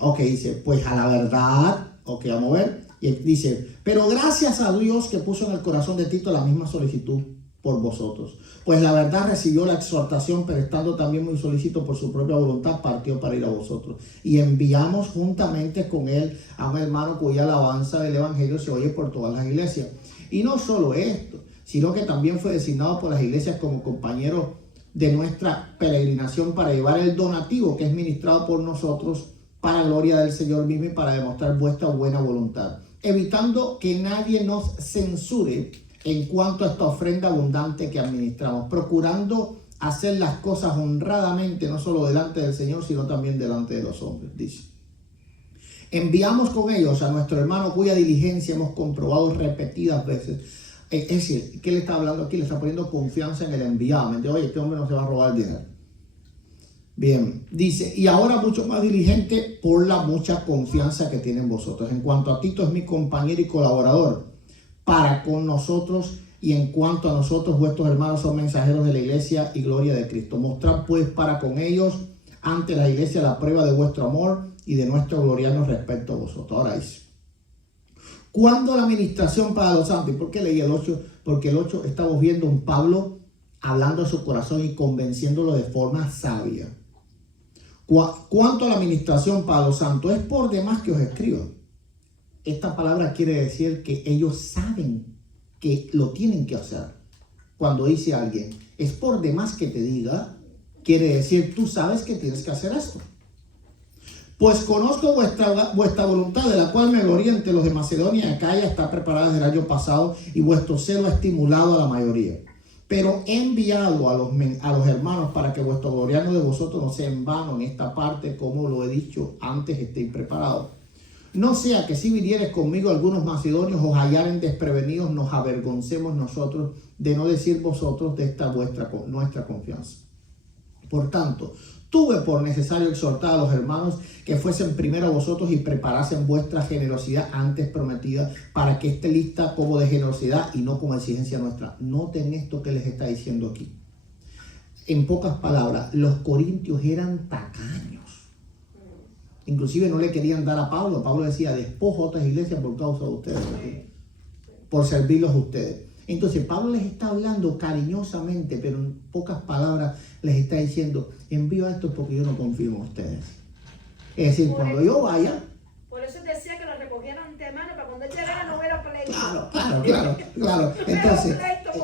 ok, dice, pues a la verdad, ok, vamos a ver. Y dice, pero gracias a Dios que puso en el corazón de Tito la misma solicitud por vosotros. Pues la verdad recibió la exhortación, pero estando también muy solícito por su propia voluntad, partió para ir a vosotros. Y enviamos juntamente con él a un hermano cuya alabanza del evangelio se oye por todas las iglesias. Y no solo esto, sino que también fue designado por las iglesias como compañero de nuestra peregrinación para llevar el donativo que es ministrado por nosotros para gloria del Señor mismo y para demostrar vuestra buena voluntad, evitando que nadie nos censure en cuanto a esta ofrenda abundante que administramos, procurando hacer las cosas honradamente, no solo delante del Señor, sino también delante de los hombres, dice. Enviamos con ellos a nuestro hermano cuya diligencia hemos comprobado repetidas veces. Es decir, ¿qué le está hablando aquí? Le está poniendo confianza en el enviado. ¿Me entiendes? Oye, este hombre no se va a robar el dinero. Bien, dice, y ahora mucho más diligente por la mucha confianza que tienen vosotros. En cuanto a Tito, es mi compañero y colaborador para con nosotros Y en cuanto a nosotros, vuestros hermanos son mensajeros de la iglesia y gloria de Cristo. Mostrad pues para con ellos ante la iglesia la prueba de vuestro amor y de nuestro gloriarnos respecto a vosotros. Ahora dice, cuando la administración para los santos, ¿y por qué leí el 8? Porque el 8 estamos viendo un Pablo hablando a su corazón y convenciéndolo de forma sabia. Cuanto a la administración para los santos, es por demás que os escribo. Esta palabra quiere decir que ellos saben que lo tienen que hacer. Cuando dice alguien, es por demás que te diga, quiere decir, tú sabes que tienes que hacer esto. Pues conozco vuestra voluntad, de la cual me glorío entre los de Macedonia y Acaya, está preparada desde el año pasado, y vuestro celo ha estimulado a la mayoría. Pero he enviado a los hermanos para que vuestro gloriarno de vosotros no sea en vano en esta parte, como lo he dicho antes, estéis preparados. No sea que si vinieres conmigo algunos macedonios os hallaren desprevenidos, nos avergoncemos nosotros de no decir vosotros de esta nuestra confianza. Por tanto, tuve por necesario exhortar a los hermanos que fuesen primero a vosotros y preparasen vuestra generosidad antes prometida, para que esté lista como de generosidad y no como exigencia nuestra. Noten esto que les está diciendo aquí. En pocas palabras, los corintios eran tacaños. Inclusive no le querían dar a Pablo. Pablo decía, despojo a otras iglesias por causa de ustedes, por servirlos a ustedes. Entonces Pablo les está hablando cariñosamente, pero en pocas palabras les está diciendo, envío a esto porque yo no confío en ustedes. Es decir, cuando yo vaya... Por eso decía que lo recogieran antemano, para cuando él llegara no hubiera pleito. Claro.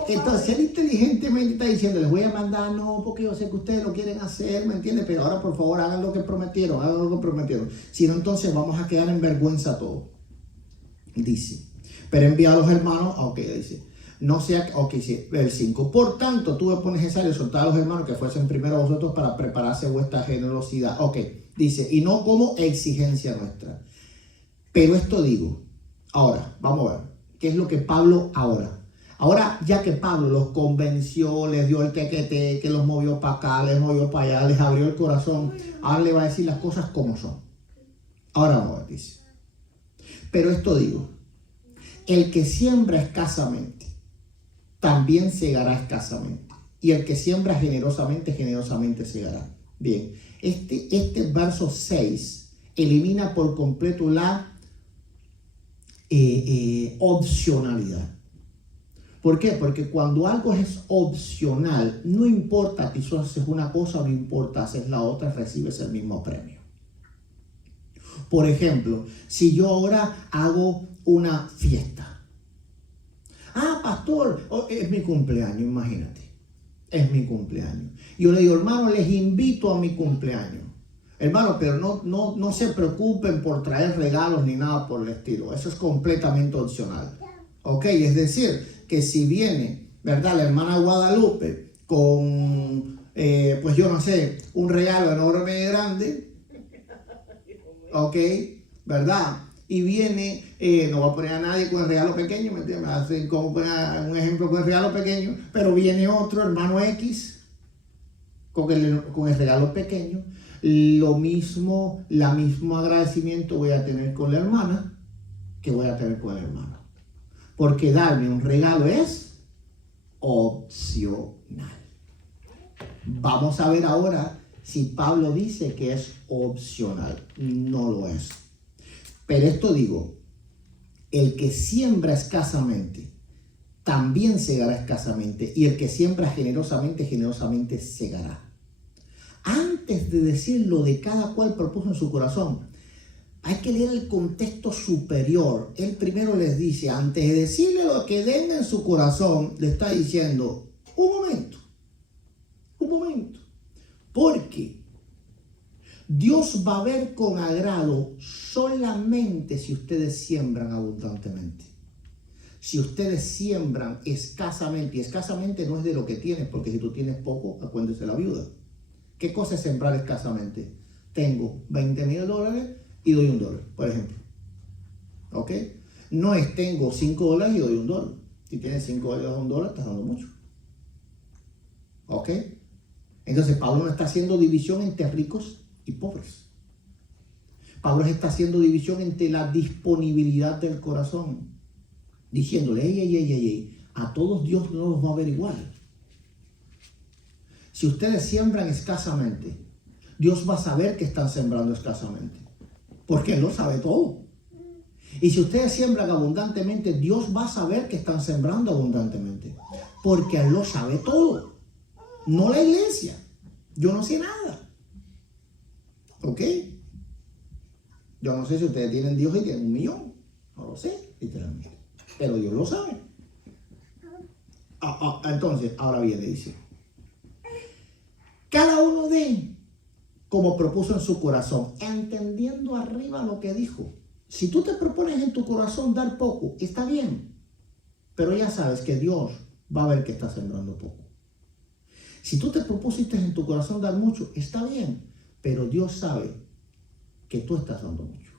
Entonces él inteligentemente está diciendo, les voy a mandar, no, porque yo sé que ustedes lo quieren hacer, ¿me entiendes? Pero ahora por favor hagan lo que prometieron, Si no, entonces vamos a quedar en vergüenza todos. Dice, pero envía a los hermanos, dice, no sea, dice, el 5, por tanto tuve por necesario soltar a los hermanos que fuesen primero a vosotros para prepararse vuestra generosidad. Dice, y no como exigencia nuestra. Pero esto digo, ahora, vamos a ver, ¿qué es lo que Pablo ahora? Ahora, ya que Pablo los convenció, les dio el tequete, que los movió para acá, les movió para allá, les abrió el corazón, ahora le va a decir las cosas como son. Ahora vamos a ver, dice. Pero esto digo, el que siembra escasamente, también segará escasamente. Y el que siembra generosamente, generosamente segará. Bien, este verso 6 elimina por completo la opcionalidad. ¿Por qué? Porque cuando algo es opcional, no importa si haces una cosa o no importa haces la otra, recibes el mismo premio. Por ejemplo, si yo ahora hago una fiesta. Pastor, es mi cumpleaños, imagínate. Es mi cumpleaños. Yo le digo, hermano, les invito a mi cumpleaños. Hermano, pero no se preocupen por traer regalos ni nada por el estilo. Eso es completamente opcional. Es decir, que si viene, ¿verdad?, la hermana Guadalupe con, pues yo no sé, un regalo enorme y grande, ¿verdad? Y viene, no va a poner a nadie con el regalo pequeño, ¿me entiendes? Así como poner un ejemplo con el regalo pequeño, pero viene otro hermano X con el regalo pequeño. Lo mismo agradecimiento voy a tener con la hermana que voy a tener con el hermano. Porque darme un regalo es opcional. Vamos a ver ahora si Pablo dice que es opcional. No lo es. Pero esto digo, el que siembra escasamente, también segará escasamente. Y el que siembra generosamente, generosamente segará. Antes de decir lo de cada cual propuso en su corazón, hay que leer el contexto superior. Él primero les dice, antes de decirle lo que den en su corazón, le está diciendo, un momento. Porque Dios va a ver con agrado solamente si ustedes siembran abundantemente. Si ustedes siembran escasamente, y escasamente no es de lo que tienes, porque si tú tienes poco, acuérdese la viuda. ¿Qué cosa es sembrar escasamente? Tengo $20,000 y doy $1, por ejemplo. No es tengo $5 y doy $1. Si tienes $5 y das $1, estás dando mucho. Entonces Pablo no está haciendo división entre ricos y pobres. Pablo está haciendo división entre la disponibilidad del corazón. Diciéndole, ey, a todos Dios no los va a ver igual. Si ustedes siembran escasamente, Dios va a saber que están sembrando escasamente, porque Él lo sabe todo. Y si ustedes siembran abundantemente, Dios va a saber que están sembrando abundantemente, porque Él lo sabe todo. No la iglesia. Yo no sé nada. ¿Ok? Yo no sé si ustedes tienen Dios y tienen 1 millón. No lo sé, literalmente. Pero Dios lo sabe. Entonces, ahora viene, dice. Cada uno de como propuso en su corazón, entendiendo arriba lo que dijo. Si tú te propones en tu corazón dar poco, está bien. Pero ya sabes que Dios va a ver que estás sembrando poco. Si tú te propusiste en tu corazón dar mucho, está bien. Pero Dios sabe que tú estás dando mucho.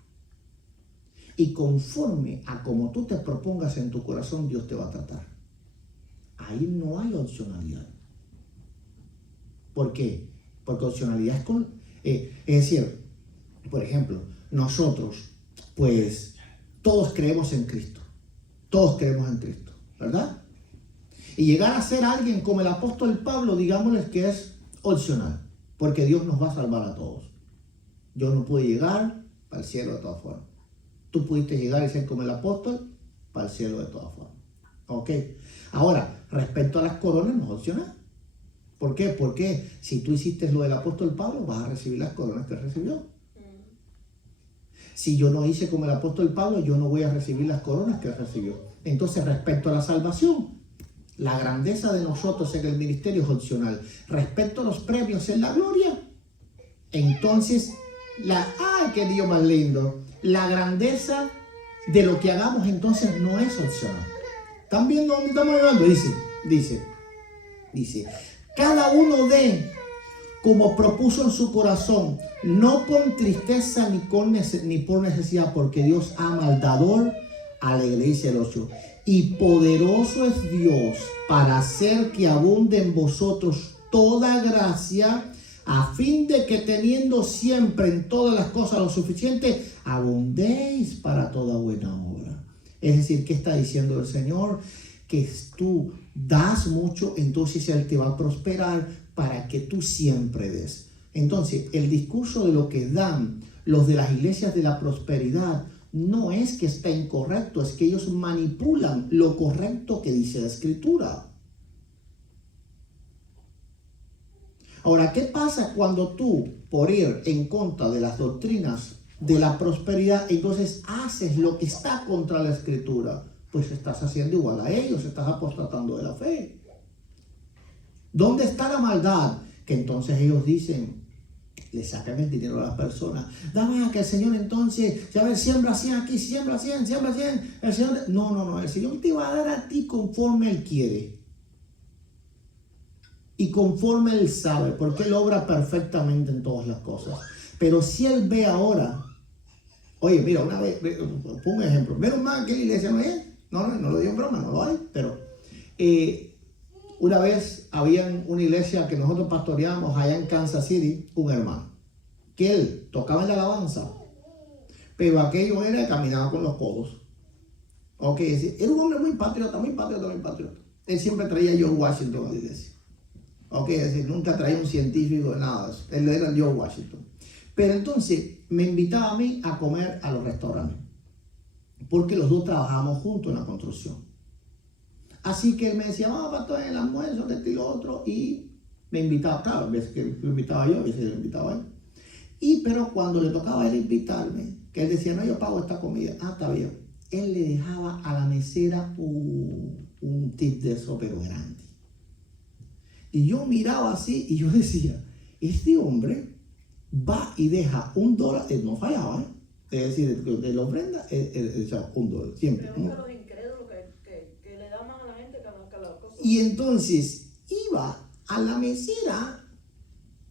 Y conforme a como tú te propongas en tu corazón, Dios te va a tratar. Ahí no hay opcionalidad. ¿Por qué? Porque opcionalidad es decir, por ejemplo, nosotros, pues, todos creemos en Cristo. Todos creemos en Cristo, ¿verdad? Y llegar a ser alguien como el apóstol Pablo, digámosles que es opcional, porque Dios nos va a salvar a todos. Yo no pude llegar para el cielo de todas formas. Tú pudiste llegar y ser como el apóstol para el cielo de todas formas. ¿Ok? Ahora, respecto a las coronas, no es opcional. ¿Por qué? Porque si tú hiciste lo del apóstol Pablo, vas a recibir las coronas que recibió. Si yo no hice como el apóstol Pablo, yo no voy a recibir las coronas que recibió. Entonces, respecto a la salvación, la grandeza de nosotros en el ministerio es opcional. Respecto a los premios en la gloria, entonces, ¡ay, qué Dios más lindo! La grandeza de lo que hagamos entonces no es opcional. ¿Están viendo dónde estamos llegando? Dice, cada uno de como propuso en su corazón, no con tristeza ni por necesidad, porque Dios ama al dador, alegre, dice el 8. Y poderoso es Dios para hacer que abunde en vosotros toda gracia, a fin de que teniendo siempre en todas las cosas lo suficiente, abundéis para toda buena obra. Es decir, ¿qué está diciendo el Señor? Que tú das mucho, entonces Él te va a prosperar para que tú siempre des. Entonces, el discurso de lo que dan los de las iglesias de la prosperidad no es que está incorrecto, es que ellos manipulan lo correcto que dice la Escritura. Ahora, ¿qué pasa cuando tú, por ir en contra de las doctrinas de la prosperidad, entonces haces lo que está contra la Escritura? Pues estás haciendo igual a ellos, estás apostatando de la fe. ¿Dónde está la maldad? Que entonces ellos dicen, le sacan el dinero a las personas. Dame a que el Señor entonces, ya ves, siembra 100 aquí, siembra 100. El Señor, no, el Señor te va a dar a ti conforme Él quiere. Y conforme Él sabe, porque Él obra perfectamente en todas las cosas. Pero si Él ve ahora, oye, mira, una vez, pongo un ejemplo, menos mal que la iglesia no es, no lo digo en broma, no lo hay, pero una vez había una iglesia que nosotros pastoreábamos allá en Kansas City, un hermano, que él tocaba en la alabanza, pero aquello era que caminaba con los codos. Ok, era un hombre muy patriota. Él siempre traía a George Washington a la iglesia. Ok, es decir, nunca traía un científico, nada de eso. Él era George Washington. Pero entonces me invitaba a mí a comer a los restaurantes, porque los dos trabajábamos juntos en la construcción. Así que él me decía, vamos pastor, en el almuerzo, de este y lo otro, y me invitaba, claro, a veces que lo invitaba yo, a veces lo invitaba él. Pero cuando le tocaba a él invitarme, que él decía, no, yo pago esta comida, está bien, él le dejaba a la mesera un tip de eso, pero grande. Y yo miraba así y yo decía, este hombre va y deja $1, él no fallaba, es decir, de la ofrenda, $1, siempre. Que le da más a la gente que la cosa. Y entonces iba a la mesera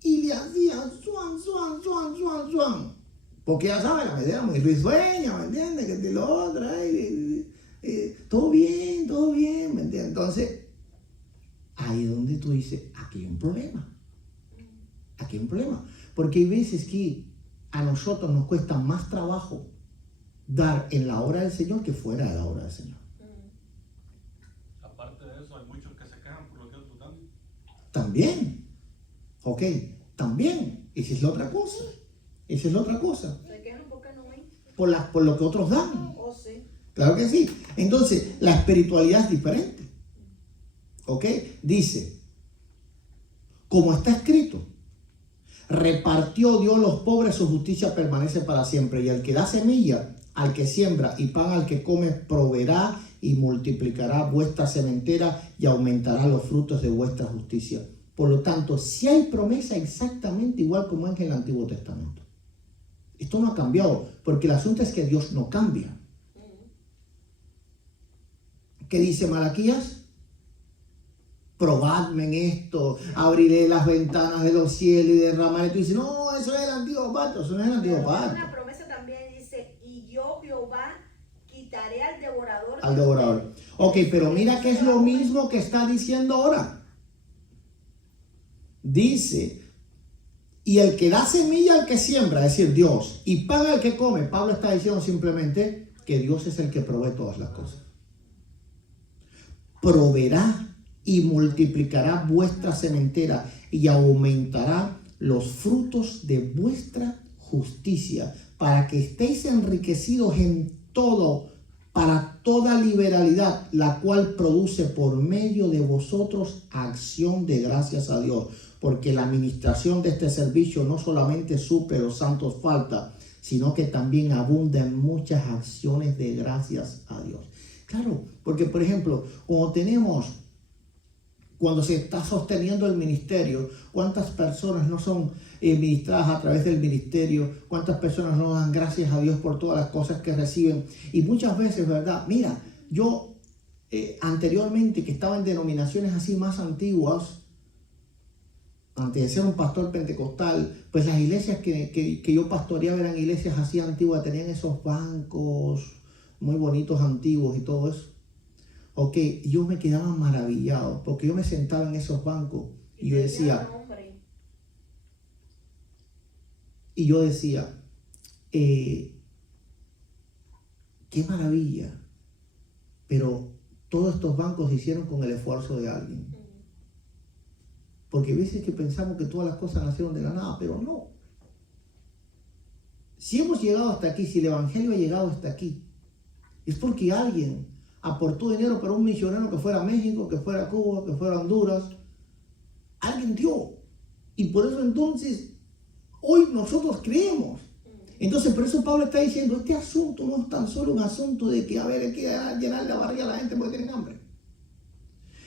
y le hacía suan. Porque ya sabe, la mesera muy risueña, ¿me entiendes? Que de lo otro, todo bien, ¿me entiendes? Entonces, ahí es donde tú dices, aquí hay un problema. Porque hay veces que a nosotros nos cuesta más trabajo dar en la hora del Señor que fuera de la hora del Señor. Aparte También. Ok, también. Esa es la otra cosa. Esa es la otra cosa. ¿Se quejan porque no hay? Por lo que otros dan. Oh, sí. Claro que sí. Entonces, la espiritualidad es diferente. ¿Ok? Dice, como está escrito, repartió Dios a los pobres, su justicia permanece para siempre. Y al que da semilla, al que siembra y pan al que come, proveerá y multiplicará vuestra sementera y aumentará los frutos de vuestra justicia. Por lo tanto, si hay promesa exactamente igual como en el Antiguo Testamento. Esto no ha cambiado, porque el asunto es que Dios no cambia. ¿Qué dice Malaquías? Probadme en esto, abriré las ventanas de los cielos y derramaré. Tú dices, no, eso es el antiguo pacto, eso no es el antiguo Pero pacto. una promesa también dice, y yo Jehová quitaré al devorador. Al devorador. Ok, pero mira que es lo mismo que está diciendo ahora. Dice, y el que da semilla al que siembra, es decir, Dios, y paga al que come. Pablo está diciendo simplemente que Dios es el que provee todas las cosas. Proveerá y multiplicará vuestra sementera y aumentará los frutos de vuestra justicia, para que estéis enriquecidos en todo, para toda liberalidad, la cual produce por medio de vosotros acción de gracias a Dios, porque la administración de este servicio no solamente suple los santos falta, sino que también abunda en muchas acciones de gracias a Dios. Claro, porque por ejemplo, cuando se está sosteniendo el ministerio, ¿cuántas personas no son ministradas a través del ministerio? ¿Cuántas personas no dan gracias a Dios por todas las cosas que reciben? Y muchas veces, ¿verdad? Mira, yo anteriormente, que estaba en denominaciones así más antiguas, antes de ser un pastor pentecostal, pues las iglesias que yo pastoreaba eran iglesias así antiguas, tenían esos bancos muy bonitos, antiguos y todo eso. Ok, yo me quedaba maravillado, porque yo me sentaba en esos bancos y yo decía, qué maravilla, pero todos estos bancos se hicieron con el esfuerzo de alguien. Porque a veces que pensamos que todas las cosas nacieron de la nada, pero no. Si hemos llegado hasta aquí, si el Evangelio ha llegado hasta aquí, es porque alguien aportó dinero para un misionero que fuera a México, que fuera a Cuba, que fuera a Honduras. Alguien dio. Y por eso entonces, hoy nosotros creemos. Entonces, por eso Pablo está diciendo, este asunto no es tan solo un asunto de que, hay que llenar la barriga a la gente porque tienen hambre.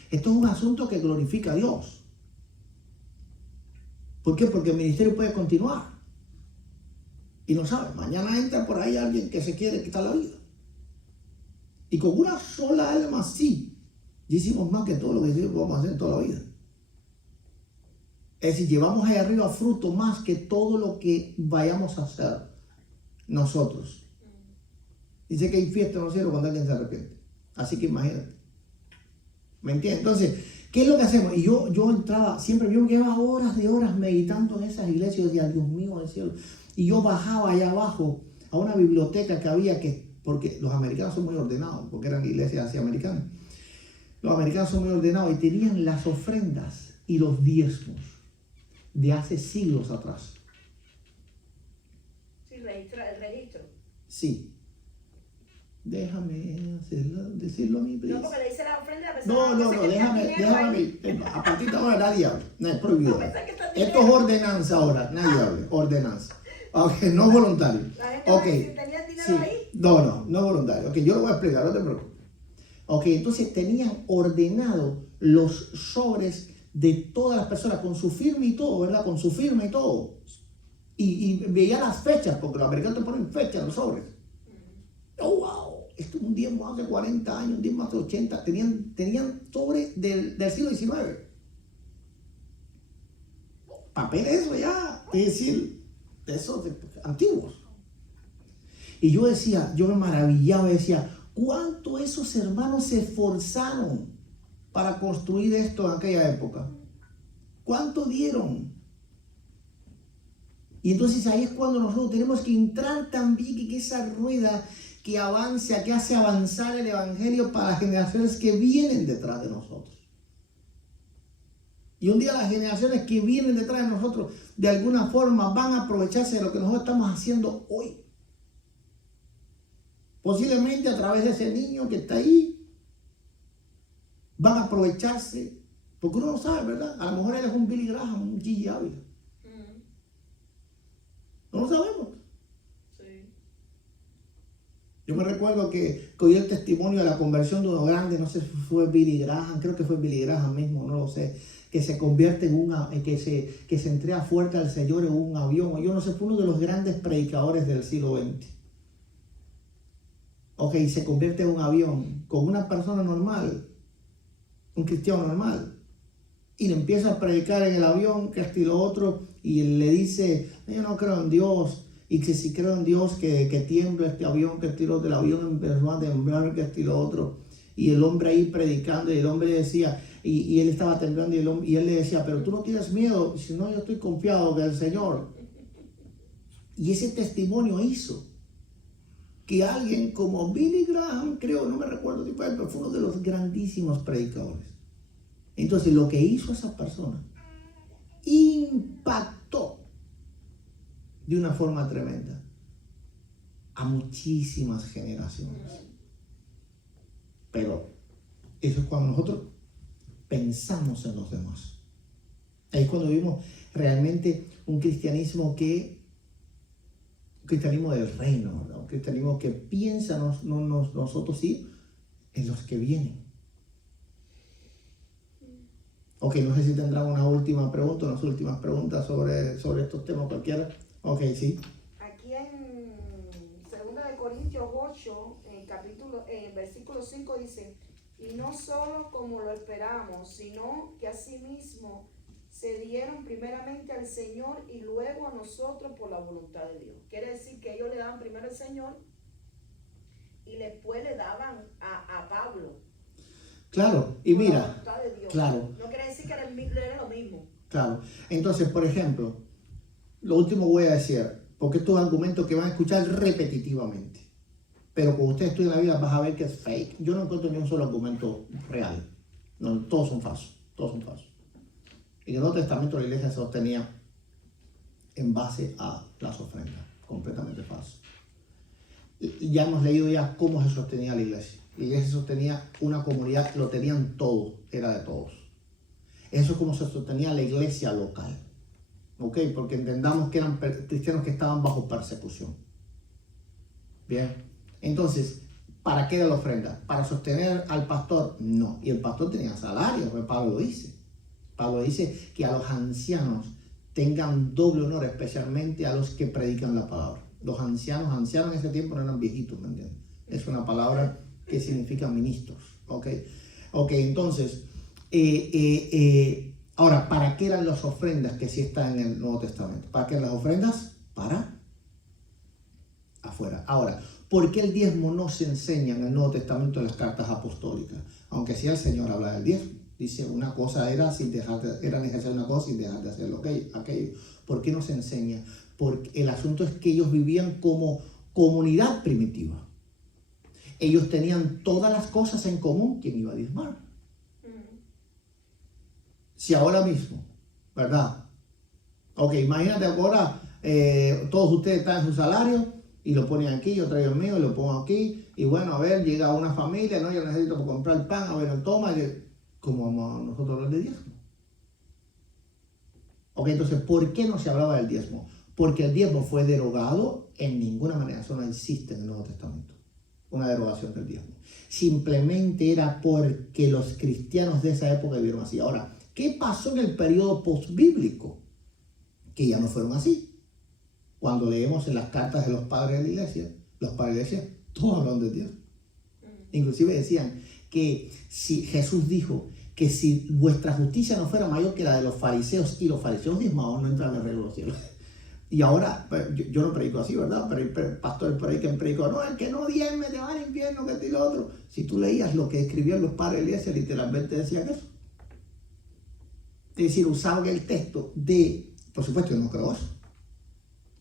Esto es un asunto que glorifica a Dios. ¿Por qué? Porque el ministerio puede continuar. Y no sabe, mañana entra por ahí alguien que se quiere quitar la vida. Y con una sola alma así, ya hicimos más que todo lo que vamos a hacer toda la vida. Es decir, llevamos ahí arriba fruto más que todo lo que vayamos a hacer nosotros. Dice que hay fiesta en los cielos cuando alguien se arrepiente. Así que imagínate. ¿Me entiendes? Entonces, ¿qué es lo que hacemos? Y yo entraba, siempre yo llevaba horas de horas meditando en esas iglesias y decía, Dios mío del cielo. Y yo bajaba allá abajo a una biblioteca que había porque los americanos son muy ordenados, porque eran iglesias así americanas. Los americanos son muy ordenados y tenían las ofrendas y los diezmos de hace siglos atrás. Sí, el registro. Sí. Déjame decirlo a mi No, porque le dice la ofrenda a No, déjame. A partir de ahora nadie hable. No, es prohibido. Esto es ordenanza ahora, nadie hable. Ordenanza. Ok, no voluntario. Ok. Sí. No voluntario. Ok, yo lo voy a explicar, no te preocupes. Ok, entonces tenían ordenado los sobres de todas las personas con su firma y todo, ¿verdad? Con su firma y todo. Y veía las fechas, porque los americanos te ponen fechas en los sobres. Oh, wow. Esto es un diezmo hace 40 años, un diezmo hace 80. Tenían sobres del siglo XIX. Papel eso ya, es decir, de esos antiguos. Y yo decía, yo me maravillaba y decía, ¿cuánto esos hermanos se esforzaron para construir esto en aquella época? ¿Cuánto dieron? Y entonces ahí es cuando nosotros tenemos que entrar también en esa rueda que avanza, que hace avanzar el Evangelio para las generaciones que vienen detrás de nosotros. Y un día las generaciones que vienen detrás de nosotros, de alguna forma, van a aprovecharse de lo que nosotros estamos haciendo hoy. Posiblemente a través de ese niño que está ahí, van a aprovecharse. Porque uno no sabe, ¿verdad? A lo mejor él es un Billy Graham, un Gigi Ávila. No lo sabemos. Sí. Yo me recuerdo que oí el testimonio de la conversión de uno grande, no sé si fue Billy Graham, creo que fue Billy Graham mismo, no lo sé, que se convierte en que se entrega fuerte al Señor en un avión. Yo no sé, fue uno de los grandes predicadores del siglo XX. Ok, se convierte en un avión con una persona normal, un cristiano normal, y le empieza a predicar en el avión, que esto y lo otro, y le dice, yo no creo en Dios, y que si creo en Dios, que tiembla este avión, que el del avión empezó a temblar, que esto y lo otro, y el hombre ahí predicando, y el hombre le decía, y él estaba temblando, y él le decía, pero tú no tienes miedo, si no, yo estoy confiado del Señor. Y ese testimonio hizo que alguien como Billy Graham, creo, no me recuerdo si fue él, pero fue uno de los grandísimos predicadores. Entonces lo que hizo esa persona impactó de una forma tremenda a muchísimas generaciones. Pero eso es cuando nosotros pensamos en los demás. Ahí es cuando vimos realmente un cristianismo un cristianismo del reino, ¿verdad? Un cristianismo que piensa nosotros sí en los que vienen. Ok, no sé si tendrán una última pregunta, unas últimas preguntas sobre estos temas cualquiera. Ok, sí. Aquí en 2 de Corintios 8, versículo 5 dice, y no solo como lo esperamos, sino que asimismo se dieron primeramente al Señor y luego a nosotros por la voluntad de Dios. Quiere decir que ellos le daban primero al Señor y después le daban a Pablo. Claro, y por mira, la voluntad de Dios. claro. No quiere decir que era lo mismo. Claro. Entonces, por ejemplo, lo último voy a decir, porque estos argumentos que van a escuchar repetitivamente. Pero cuando ustedes estudian la Biblia vas a ver que es fake. Yo no encuentro ni un solo argumento real. No, todos son falsos. Todos son falsos. En el Nuevo Testamento la iglesia se sostenía en base a las ofrendas. Completamente falso. Ya hemos leído ya cómo se sostenía la iglesia. La iglesia sostenía una comunidad, lo tenían todo, era de todos. Eso es como se sostenía la iglesia local. ¿Ok? Porque entendamos que eran cristianos que estaban bajo persecución. Bien. Entonces, ¿para qué era la ofrenda? ¿Para sostener al pastor? No. Y el pastor tenía salario, porque Pablo lo dice. Pablo dice que a los ancianos tengan doble honor, especialmente a los que predican la palabra. Los ancianos en ese tiempo no eran viejitos, ¿me entiendes? Es una palabra que significa ministros. ¿Ok? Ok, entonces, ahora, ¿para qué eran las ofrendas que sí están en el Nuevo Testamento? ¿Para qué eran las ofrendas? Para afuera. Ahora, ¿por qué el diezmo no se enseña en el Nuevo Testamento en las cartas apostólicas? Aunque sí el Señor habla del diezmo. Dice, una cosa era necesaria una cosa sin dejar de hacer aquello. ¿Por qué no se enseña? Porque el asunto es que ellos vivían como comunidad primitiva. Ellos tenían todas las cosas en común. ¿Quién iba a diezmar? Si ahora mismo, ¿verdad? Ok, imagínate ahora, todos ustedes están en su salario y lo ponen aquí, yo traigo el mío y lo pongo aquí. Y bueno, a ver, llega una familia, ¿no? Yo necesito para comprar el pan, a ver, toma. ¿Cómo vamos a nosotros hablar de diezmo? Ok, entonces, ¿por qué no se hablaba del diezmo? Porque el diezmo fue derogado en ninguna manera. Eso no existe en el Nuevo Testamento. Una derogación del diezmo. Simplemente era porque los cristianos de esa época vivieron así. Ahora, ¿qué pasó en el periodo postbíblico? Que ya no fueron así. Cuando leemos en las cartas de los padres de la iglesia, los padres de la iglesia, todos hablan del diezmo. Inclusive decían que si Jesús dijo que si vuestra justicia no fuera mayor que la de los fariseos, y los fariseos diezmados no entran en el reino de los cielos. Y ahora, yo no predico así, ¿verdad? Pero el pastor por ahí que predicó, no, el que no diezme te va al infierno, que esto y lo otro. Si tú leías lo que escribían los padres de la iglesia, literalmente decían eso. Es decir, usaban el texto de, por supuesto, yo no creo eso.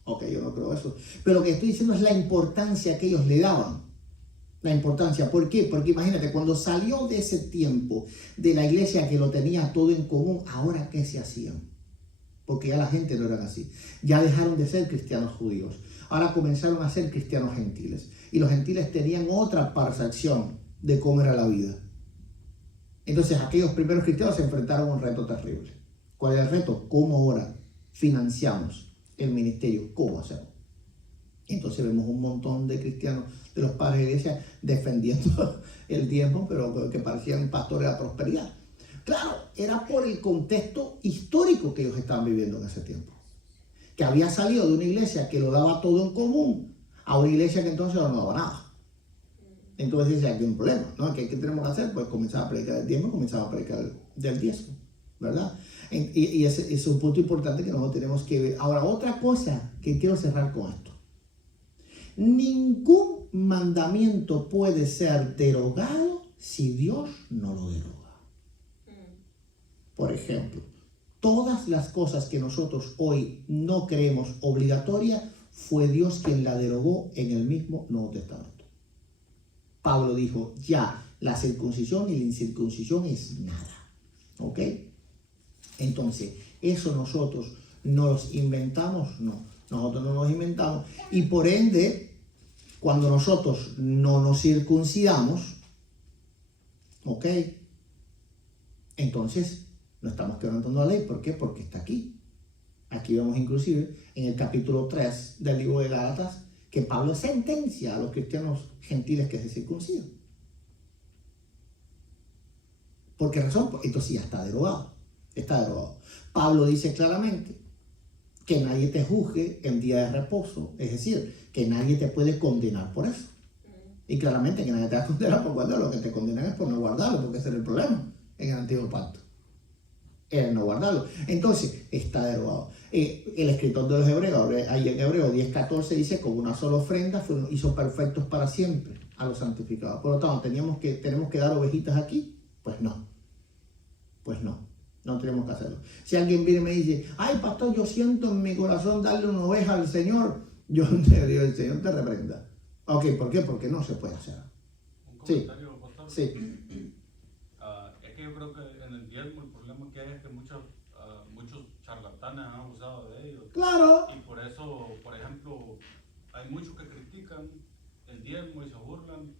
Ok, yo no creo eso. Pero lo que estoy diciendo es la importancia que ellos le daban La importancia. ¿Por qué? Porque imagínate, cuando salió de ese tiempo de la iglesia que lo tenía todo en común, ¿ahora qué se hacían? Porque ya la gente no era así. Ya dejaron de ser cristianos judíos. Ahora comenzaron a ser cristianos gentiles. Y los gentiles tenían otra percepción de cómo era la vida. Entonces aquellos primeros cristianos se enfrentaron a un reto terrible. ¿Cuál es el reto? ¿Cómo ahora financiamos el ministerio? ¿Cómo hacemos? Entonces vemos un montón de cristianos, de los padres de la iglesia, defendiendo el diezmo, pero que parecían pastores de la prosperidad. Claro, era por el contexto histórico que ellos estaban viviendo en ese tiempo. Que había salido de una iglesia que lo daba todo en común a una iglesia que entonces no daba nada. Entonces dice, aquí hay un problema, ¿no? ¿Qué tenemos que hacer? Pues comenzar a predicar el diezmo, comenzar a predicar del diezmo, ¿verdad? Y ese es un punto importante que nosotros tenemos que ver. Ahora, otra cosa que quiero cerrar con esto. Ningún mandamiento puede ser derogado si Dios no lo deroga. Por ejemplo, todas las cosas que nosotros hoy no creemos obligatorias, fue Dios quien la derogó en el mismo Nuevo Testamento. Pablo dijo, ya, la circuncisión y la incircuncisión es nada. ¿Ok? Entonces, eso nosotros nos inventamos, no. Nosotros no nos inventamos. Y por ende, cuando nosotros no nos circuncidamos, ¿ok? Entonces, no estamos quebrantando la ley. ¿Por qué? Porque está aquí. Aquí vemos inclusive en el capítulo 3 del libro de Gálatas que Pablo sentencia a los cristianos gentiles que se circuncidan. ¿Por qué razón? Entonces ya está derogado. Está derogado. Pablo dice claramente que nadie te juzgue en día de reposo. Es decir, que nadie te puede condenar por eso. Y claramente que nadie te va a condenar por guardarlo. Lo que te condenan es por no guardarlo, porque ese era el problema en el antiguo pacto. Era no guardarlo. Entonces, está derogado. El escritor de los Hebreos, ahí en Hebreos 10:14 dice, con una sola ofrenda hizo perfectos para siempre a los santificados. Por lo tanto, tenemos que dar ovejitas aquí. Pues no. No tenemos que hacerlo. Si alguien viene y me dice, ay pastor, yo siento en mi corazón darle una oveja al Señor, yo te digo, el Señor te reprenda. Ok, ¿por qué? Porque no se puede hacer. Un comentario, pastor. Sí. Es que yo creo que en el diezmo el problema que hay es que muchos charlatanes han abusado de ellos. Claro. Y por eso, por ejemplo, hay muchos que critican el diezmo y se burlan,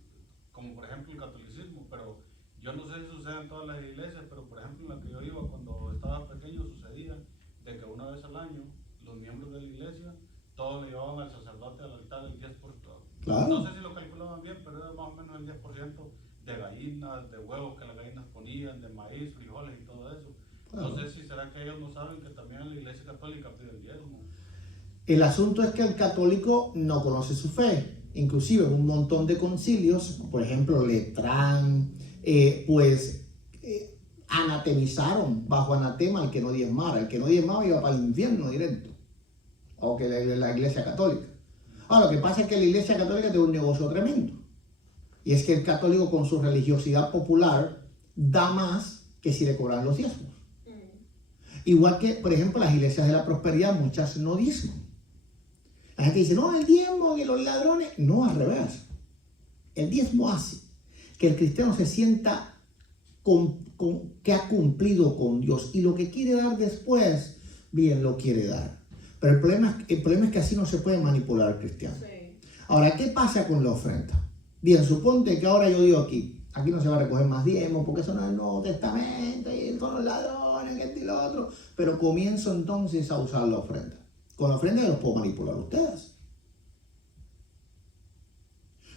como por ejemplo el catolicismo, pero yo no sé si sucede en todas las iglesias, pero por ejemplo en la que yo iba cuando estaba pequeño sucedía de que una vez al año los miembros de la iglesia todos le llevaban al sacerdote al altar el 10%. Claro. No sé si lo calculaban bien, pero era más o menos el 10% de gallinas, de huevos que las gallinas ponían, de maíz, frijoles y todo eso. Claro. No sé si será que ellos no saben que también en la iglesia católica pide el diezmo. El asunto es que el católico no conoce su fe. Inclusive en un montón de concilios, por ejemplo, Letrán, anatemizaron bajo anatema al que no diezmara. El que no diezmaba iba para el infierno directo. O que la iglesia católica. Ahora, lo que pasa es que la iglesia católica tiene un negocio tremendo. Y es que el católico con su religiosidad popular da más que si le cobran los diezmos. Igual que, por ejemplo, las iglesias de la prosperidad, muchas no diezman. La gente dice, no, el diezmo y los ladrones. No, al revés. El diezmo hace que el cristiano se sienta que ha cumplido con Dios. Y lo que quiere dar después, bien lo quiere dar. Pero el problema es que así no se puede manipular al cristiano. Sí. Ahora, ¿qué pasa con la ofrenda? Bien, suponte que ahora yo digo aquí no se va a recoger más diezmo porque eso no es el Nuevo Testamento y son los ladrones, que y lo otro. Pero comienzo entonces a usar la ofrenda. Con la ofrenda los puedo manipular a ustedes.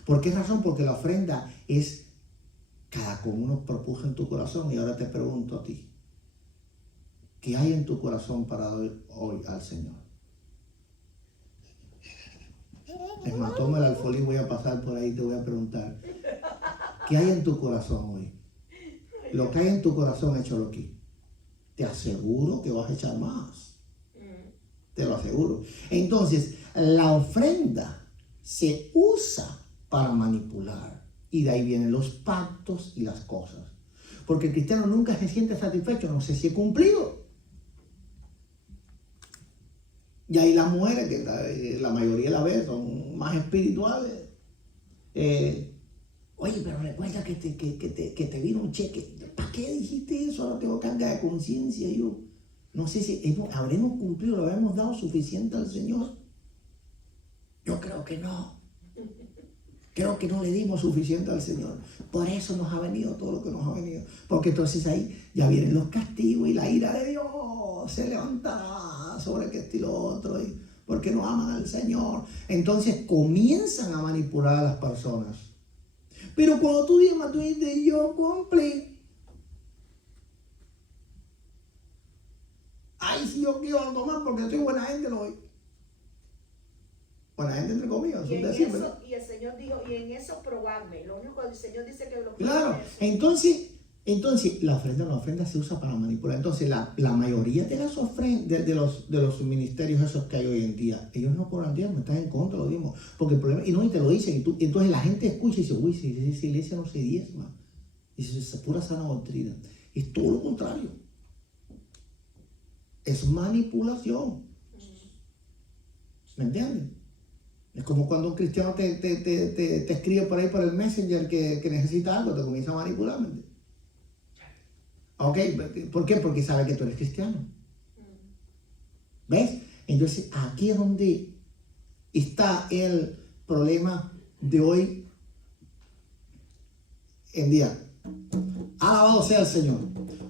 ¿Por qué razón? Porque la ofrenda es cada como uno propuso en tu corazón. Y ahora te pregunto a ti, ¿qué hay en tu corazón para dar hoy al Señor? Es más, toma el alfolí, voy a pasar por ahí y te voy a preguntar, ¿qué hay en tu corazón hoy? Lo que hay en tu corazón, échalo aquí. Te aseguro que vas a echar más. Te lo aseguro. Entonces, la ofrenda se usa para manipular. Y de ahí vienen los pactos y las cosas. Porque el cristiano nunca se siente satisfecho. No sé si he cumplido. Y ahí las mujeres, que la mayoría de las veces son más espirituales, Oye, pero recuerda que te vino un cheque. ¿Para qué dijiste eso? Ahora tengo carga de conciencia. Yo no sé si habremos cumplido, lo habremos dado suficiente al Señor. Yo creo que no. Creo que no le dimos suficiente al Señor. Por eso nos ha venido todo lo que nos ha venido. Porque entonces ahí ya vienen los castigos y la ira de Dios se levantará sobre que esto y lo otro. Porque no aman al Señor. Entonces comienzan a manipular a las personas. Pero cuando tú dices, yo cumplí. Ay, si yo quiero algo más porque soy buena gente, lo doy. Buena gente entre comillas, Y, son decir, y el Señor dijo, y en eso probarme. Lo único que el Señor dice que lo claro, entonces la ofrenda se usa para manipular. Entonces la mayoría de las ofrendas, de los ministerios esos que hay hoy en día, ellos no cobran diezmo, están en contra de los diezmos. Porque el problema, y te lo dicen, entonces la gente escucha y dice, uy, si esa iglesia no se diezma. Y eso es pura sana doctrina. Es todo lo contrario. Es manipulación. ¿Me entiendes? Es como cuando un cristiano te escribe por ahí por el Messenger que necesita algo, te comienza a manipular. ¿Me entiendes? Ok, ¿por qué? Porque sabe que tú eres cristiano. ¿Ves? Entonces aquí es donde está el problema de hoy en día. Alabado sea el Señor.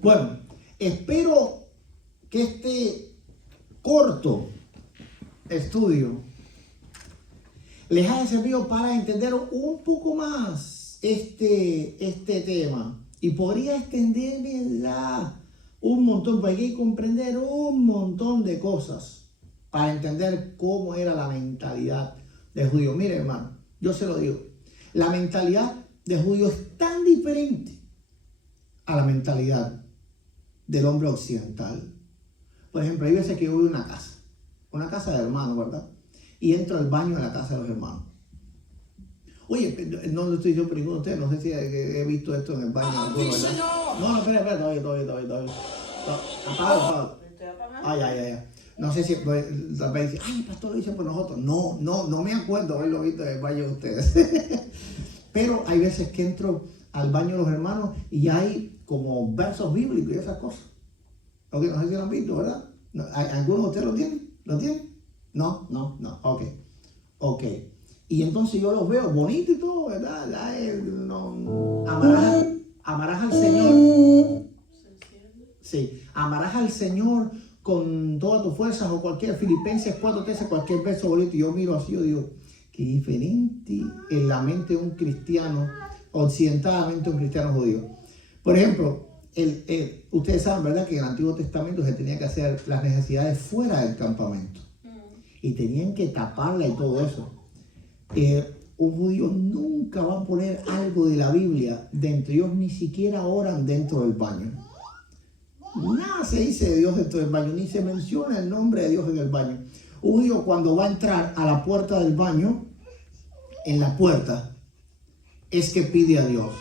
Bueno, espero que este corto estudio les haya servido para entender un poco más este tema. Y podría extenderme un montón, porque hay que comprender un montón de cosas para entender cómo era la mentalidad del judío. Mire, hermano, yo se lo digo, la mentalidad del judío es tan diferente a la mentalidad del hombre occidental. Por ejemplo, hay veces que yo voy a una casa de hermanos, ¿verdad? Y entro al baño de la casa de los hermanos. Oye, no lo estoy diciendo por ninguno de ustedes, no sé si he visto esto en el baño. No, espera, todavía. Apágalo. Ay. No sé si tal vez dice, ay, el pastor lo dice por nosotros. No me acuerdo haberlo visto en el baño de ustedes. Pero hay veces que entro al baño de los hermanos y hay como versos bíblicos y esas cosas. Ok, no sé si lo han visto, ¿verdad? ¿Algunos de ustedes lo tienen? ¿Lo tienen? No. Ok. Y entonces yo los veo bonitos y todo, ¿verdad? Amarás al Señor. Sí, amarás al Señor con todas tus fuerzas o cualquier, Filipenses 4:13, cualquier verso bonito. Y yo miro así, yo digo, qué diferente en la mente de un cristiano, occidentalmente un cristiano judío. Por ejemplo, ustedes saben, ¿verdad? Que en el Antiguo Testamento se tenía que hacer las necesidades fuera del campamento. Y tenían que taparla y todo eso. Un judío nunca va a poner algo de la Biblia dentro. Ellos ni siquiera oran dentro del baño. Nada se dice de Dios dentro del baño, ni se menciona el nombre de Dios en el baño. Un judío cuando va a entrar a la puerta del baño, en la puerta, es que pide a Dios.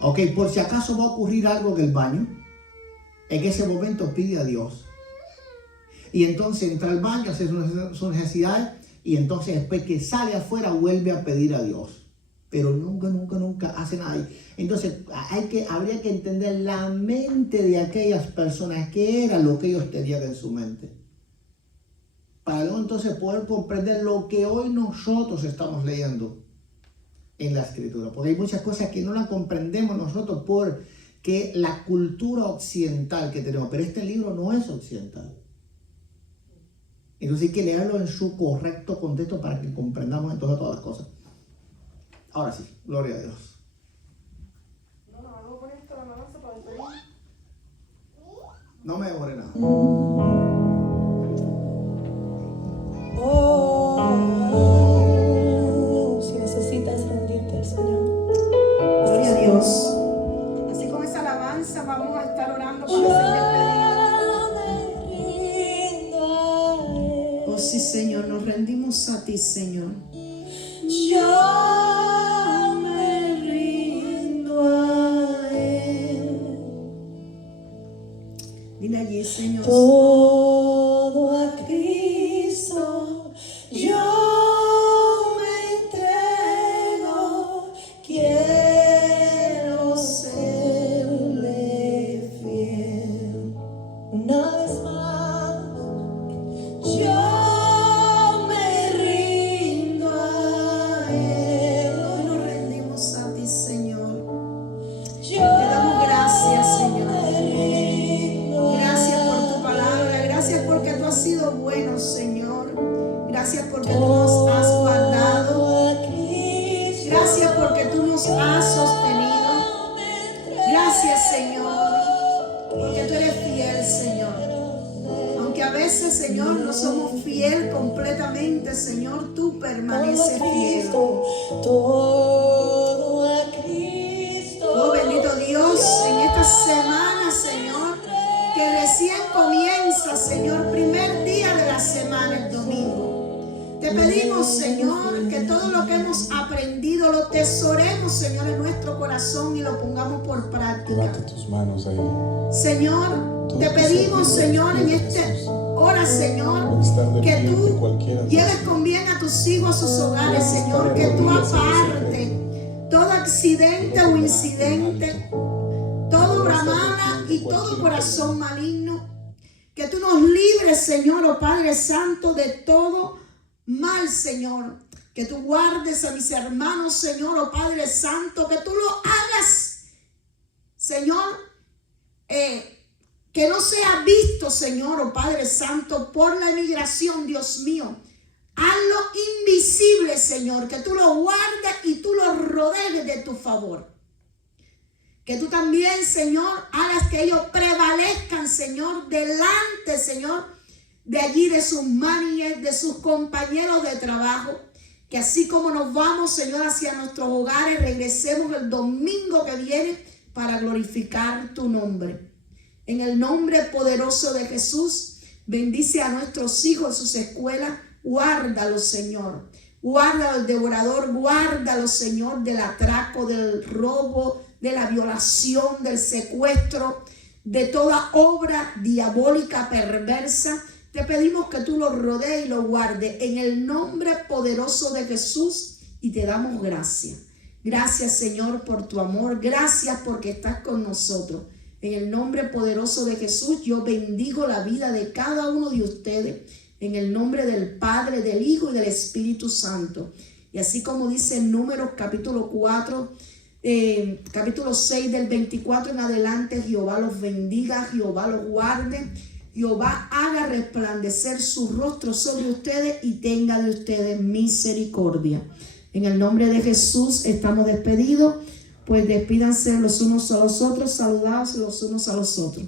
Ok, por si acaso va a ocurrir algo en el baño, en ese momento pide a Dios. Y entonces entra al baño, hace sus necesidades, y entonces después que sale afuera vuelve a pedir a Dios. Pero nunca hace nada. Entonces habría que entender la mente de aquellas personas, qué era lo que ellos tenían en su mente. Para luego entonces poder comprender lo que hoy nosotros estamos leyendo en la Escritura. Porque hay muchas cosas que no las comprendemos nosotros porque la cultura occidental que tenemos. Pero este libro no es occidental. Entonces hay que leerlo en su correcto contexto para que comprendamos entonces todas las cosas. Ahora sí, gloria a Dios. Vamos a poner esto la alabanza para despedir. No me demore nada. Si necesitas rendirte al Señor. Gloria a Dios. Así con esa alabanza vamos a estar orando para ser despedidos. Oh sí, Señor, nos rendimos a ti, Señor. Yo me rindo a Él. Dile allí, Señor. Todo a Cristo yo me entrego. Señor, tú Todo permaneces a fiel. Cristo, todo a Cristo. Oh, bendito Dios, en esta semana, Señor, que recién comienza, Señor, primer día de la semana, el domingo. Te pedimos, Señor, que todo lo que hemos aprendido lo tesoremos, Señor, en nuestro corazón y lo pongamos por práctica. Levanta tus manos ahí. Señor, te pedimos, Señor, en esta hora, Señor, Puede estar de que pie tú ante cualquiera de lleves nosotros. con bien a tus hijos a sus hogares, Señor, que tú aparte todo accidente o incidente, todo bramana y todo corazón maligno, que tú nos libres, Señor, oh Padre Santo, de todo mal, Señor, que tú guardes a mis hermanos, Señor, oh Padre Santo, que tú lo hagas, Señor, que no sea visto, Señor, oh Padre Santo, por la emigración, Dios mío. Hazlo invisible, Señor, que tú lo guardes y tú lo rodees de tu favor. Que tú también, Señor, hagas que ellos prevalezcan, Señor, delante, Señor, de allí, de sus managers, de sus compañeros de trabajo. Que así como nos vamos, Señor, hacia nuestros hogares, regresemos el domingo que viene para glorificar tu nombre. En el nombre poderoso de Jesús, bendice a nuestros hijos en sus escuelas. Guárdalos, Señor. Guárdalo del devorador. Guárdalo, Señor, del atraco, del robo, de la violación, del secuestro, de toda obra diabólica perversa. Te pedimos que tú lo rodees y lo guardes en el nombre poderoso de Jesús y te damos gracias. Gracias, Señor, por tu amor. Gracias porque estás con nosotros. En el nombre poderoso de Jesús, yo bendigo la vida de cada uno de ustedes. En el nombre del Padre, del Hijo y del Espíritu Santo. Y así como dice en Números capítulo 4, capítulo 6 del 24 en adelante, Jehová los bendiga, Jehová los guarde, Jehová haga resplandecer su rostro sobre ustedes y tenga de ustedes misericordia. En el nombre de Jesús estamos despedidos. Pues despídanse los unos a los otros, saludados los unos a los otros.